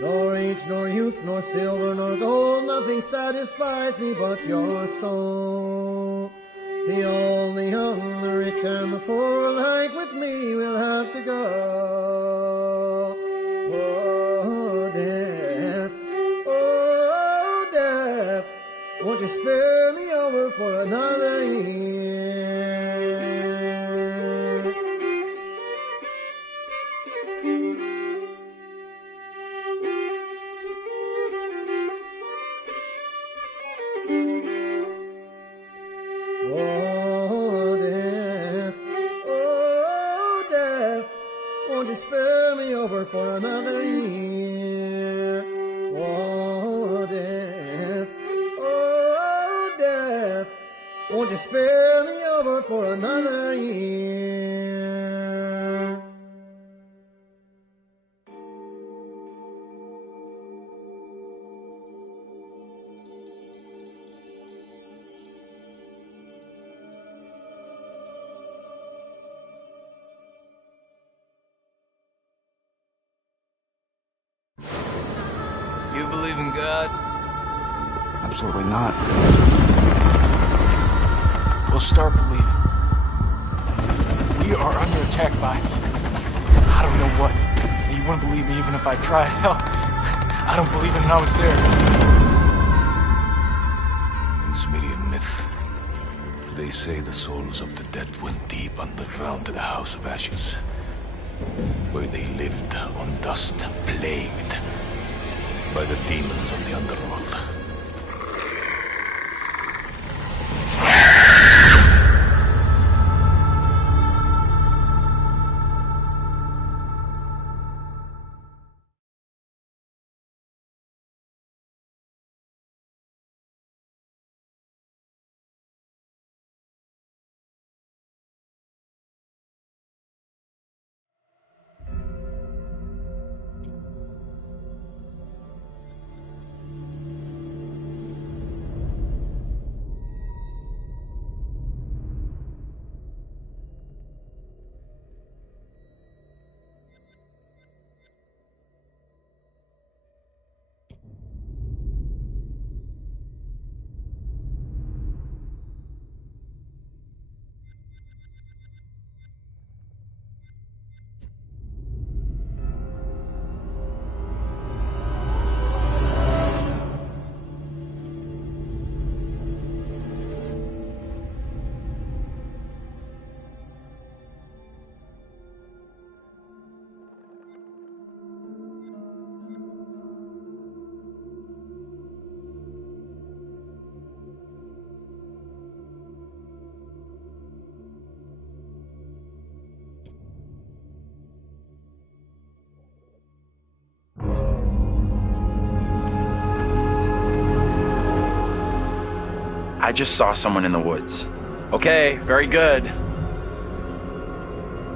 Nor age, nor youth, nor silver, nor gold, nothing satisfies me but your soul. The old, the young, the rich, and the poor alike with me will have to go. Oh, death, oh, death, won't you spare me over for another year? Oh, death, won't you spare me over for another year? Oh, death, won't you spare me over for another year? You believe in God? Absolutely not. We'll start believing. We are under attack by... I don't know what. You wouldn't believe me even if I tried. Hell, I don't believe it and I was there. In Sumerian myth, they say the souls of the dead went deep underground to the House of Ashes, where they lived on dust, plagued by the demons of the underworld. I just saw someone in the woods. Okay, very good.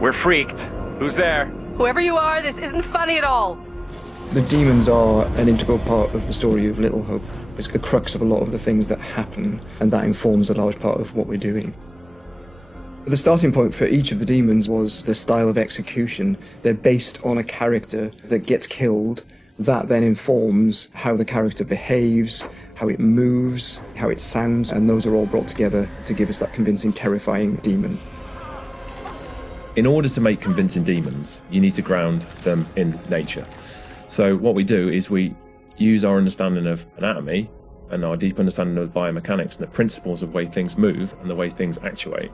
We're freaked. Who's there? Whoever you are, this isn't funny at all. The demons are an integral part of the story of Little Hope. It's the crux of a lot of the things that happen, and that informs a large part of what we're doing. The starting point for each of the demons was the style of execution. They're based on a character that gets killed. That then informs how the character behaves, how it moves, how it sounds, and those are all brought together to give us that convincing, terrifying demon. In order to make convincing demons, you need to ground them in nature. So what we do is we use our understanding of anatomy and our deep understanding of biomechanics and the principles of the way things move and the way things actuate,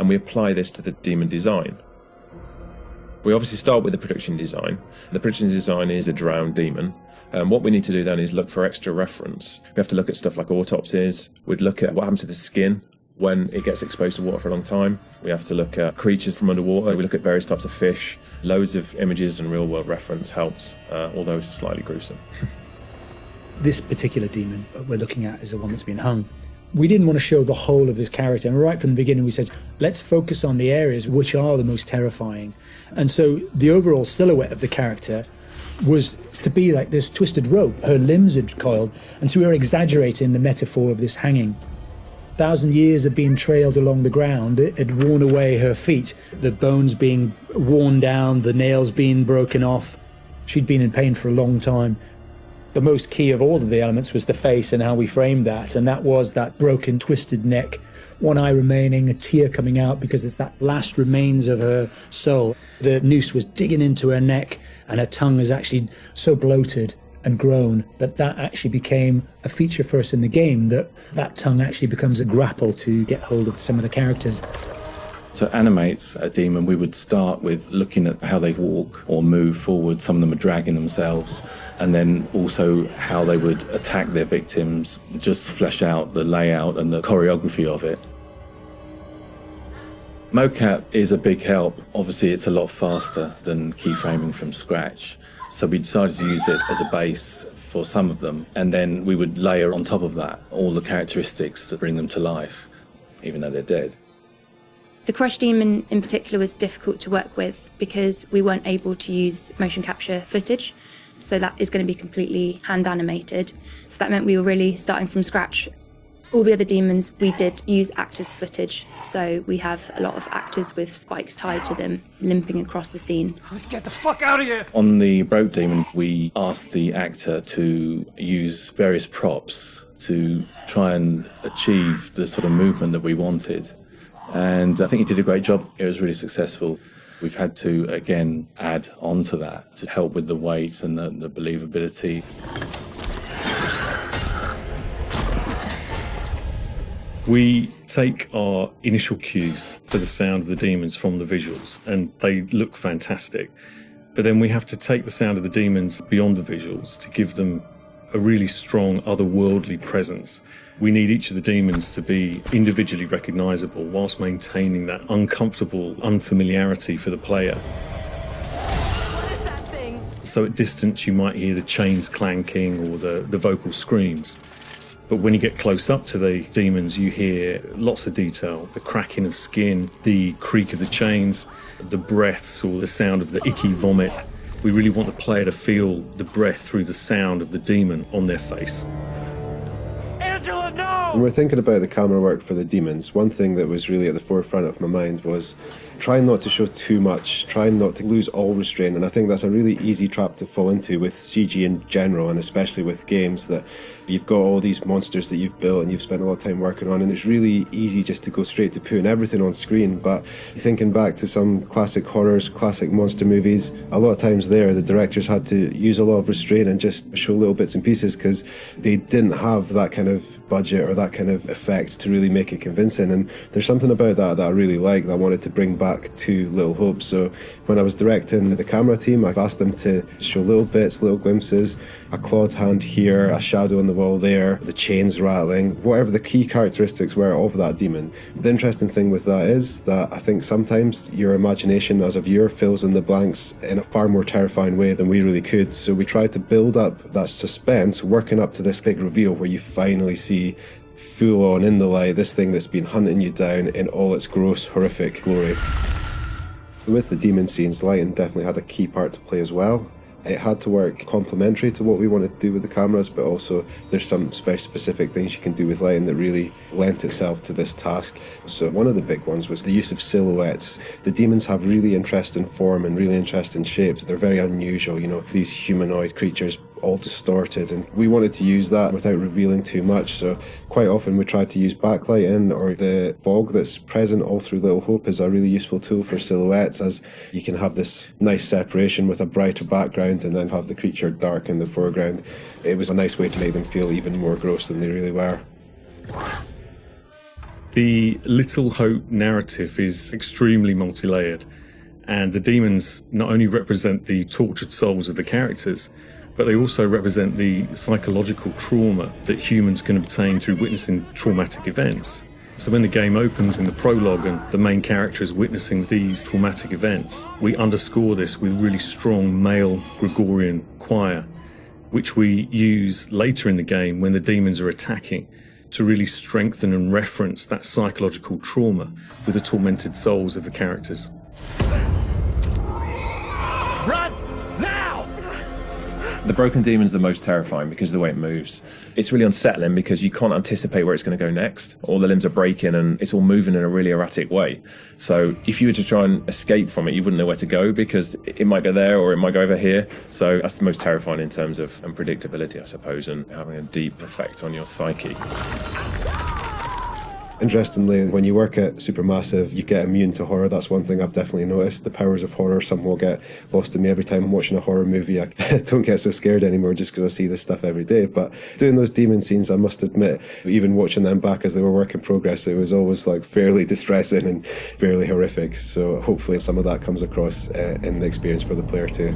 and we apply this to the demon design. We obviously start with the production design. The production design is a drowned demon. What we need to do then is look for extra reference. We have to look at stuff like autopsies. We'd look at what happens to the skin when it gets exposed to water for a long time. We have to look at creatures from underwater. We look at various types of fish. Loads of images and real-world reference helps, although it's slightly gruesome. This particular demon we're looking at is the one that's been hung. We didn't want to show the whole of this character, and right from the beginning we said, let's focus on the areas which are the most terrifying. And so the overall silhouette of the character was to be like this twisted rope. Her limbs had coiled, and so we were exaggerating the metaphor of this hanging. 1,000 years of being trailed along the ground, it had worn away her feet, the bones being worn down, the nails being broken off. She'd been in pain for a long time. The most key of all of the elements was the face and how we framed that, and that was that broken, twisted neck, one eye remaining, a tear coming out because it's that last remains of her soul. The noose was digging into her neck, and her tongue is actually so bloated and grown that actually became a feature for us in the game, that tongue actually becomes a grapple to get hold of some of the characters. To animate a demon, we would start with looking at how they walk or move forward. Some of them are dragging themselves, and then also how they would attack their victims, just flesh out the layout and the choreography of it. Mocap is a big help. Obviously, it's a lot faster than keyframing from scratch. So we decided to use it as a base for some of them, and then we would layer on top of that all the characteristics that bring them to life, even though they're dead. The Crush Demon in particular was difficult to work with because we weren't able to use motion capture footage, so that is going to be completely hand animated. So that meant we were really starting from scratch. All the other demons, we did use actors' footage, so we have a lot of actors with spikes tied to them, limping across the scene. Let's get the fuck out of here! On the Broke Demon, we asked the actor to use various props to try and achieve the sort of movement that we wanted. And I think he did a great job. It was really successful. We've had to, again, add on to that to help with the weight and the believability. We take our initial cues for the sound of the demons from the visuals, and they look fantastic. But then we have to take the sound of the demons beyond the visuals to give them a really strong otherworldly presence. We need each of the demons to be individually recognisable whilst maintaining that uncomfortable unfamiliarity for the player. What is that thing? So at distance you might hear the chains clanking or the vocal screams. But when you get close up to the demons, you hear lots of detail. The cracking of skin, the creak of the chains, the breaths or the sound of the icky vomit. We really want the player to feel the breath through the sound of the demon on their face. Angela, no! When we're thinking about the camera work for the demons, one thing that was really at the forefront of my mind was trying not to show too much, trying not to lose all restraint, and I think that's a really easy trap to fall into with CG in general, and especially with games that you've got all these monsters that you've built and you've spent a lot of time working on, and it's really easy just to go straight to putting everything on screen. But thinking back to some classic horrors, classic monster movies, a lot of times there the directors had to use a lot of restraint and just show little bits and pieces because they didn't have that kind of budget or that kind of effect to really make it convincing. And there's something about that I really like that I wanted to bring back to Little Hope. So when I was directing the camera team, I asked them to show little bits, little glimpses, a clawed hand here, a shadow on the wall there, the chains rattling, whatever the key characteristics were of that demon. The interesting thing with that is that I think sometimes your imagination as a viewer fills in the blanks in a far more terrifying way than we really could. So we tried to build up that suspense, working up to this big reveal where you finally see full on in the light this thing that's been hunting you down in all its gross, horrific glory. With the demon scenes, lighting definitely had a key part to play as well. It had to work complementary to what we wanted to do with the cameras, but also there's some very specific things you can do with lighting that really lent itself to this task. So one of the big ones was the use of silhouettes. The demons have really interesting form and really interesting shapes. They're very unusual, you know, these humanoid creatures all distorted, and we wanted to use that without revealing too much. So quite often we tried to use backlighting, or the fog that's present all through Little Hope is a really useful tool for silhouettes, as you can have this nice separation with a brighter background and then have the creature dark in the foreground. It was a nice way to make them feel even more gross than they really were. The Little Hope narrative is extremely multi-layered, and the demons not only represent the tortured souls of the characters, but they also represent the psychological trauma that humans can obtain through witnessing traumatic events. So when the game opens in the prologue and the main character is witnessing these traumatic events, we underscore this with really strong male Gregorian choir. which we use later in the game when the demons are attacking to really strengthen and reference that psychological trauma with the tormented souls of the characters. Run! Now! The broken demon's the most terrifying because of the way it moves. It's really unsettling because you can't anticipate where it's going to go next. All the limbs are breaking and it's all moving in a really erratic way. So if you were to try and escape from it, you wouldn't know where to go because it might go there or it might go over here. So that's the most terrifying in terms of unpredictability, I suppose, and having a deep effect on your psyche. Interestingly, when you work at Supermassive, you get immune to horror. That's one thing I've definitely noticed. The powers of horror somehow get lost in me every time I'm watching a horror movie. I don't get so scared anymore just because I see this stuff every day. But doing those demon scenes, I must admit, even watching them back as they were work in progress, it was always like fairly distressing and fairly horrific. So hopefully some of that comes across in the experience for the player too.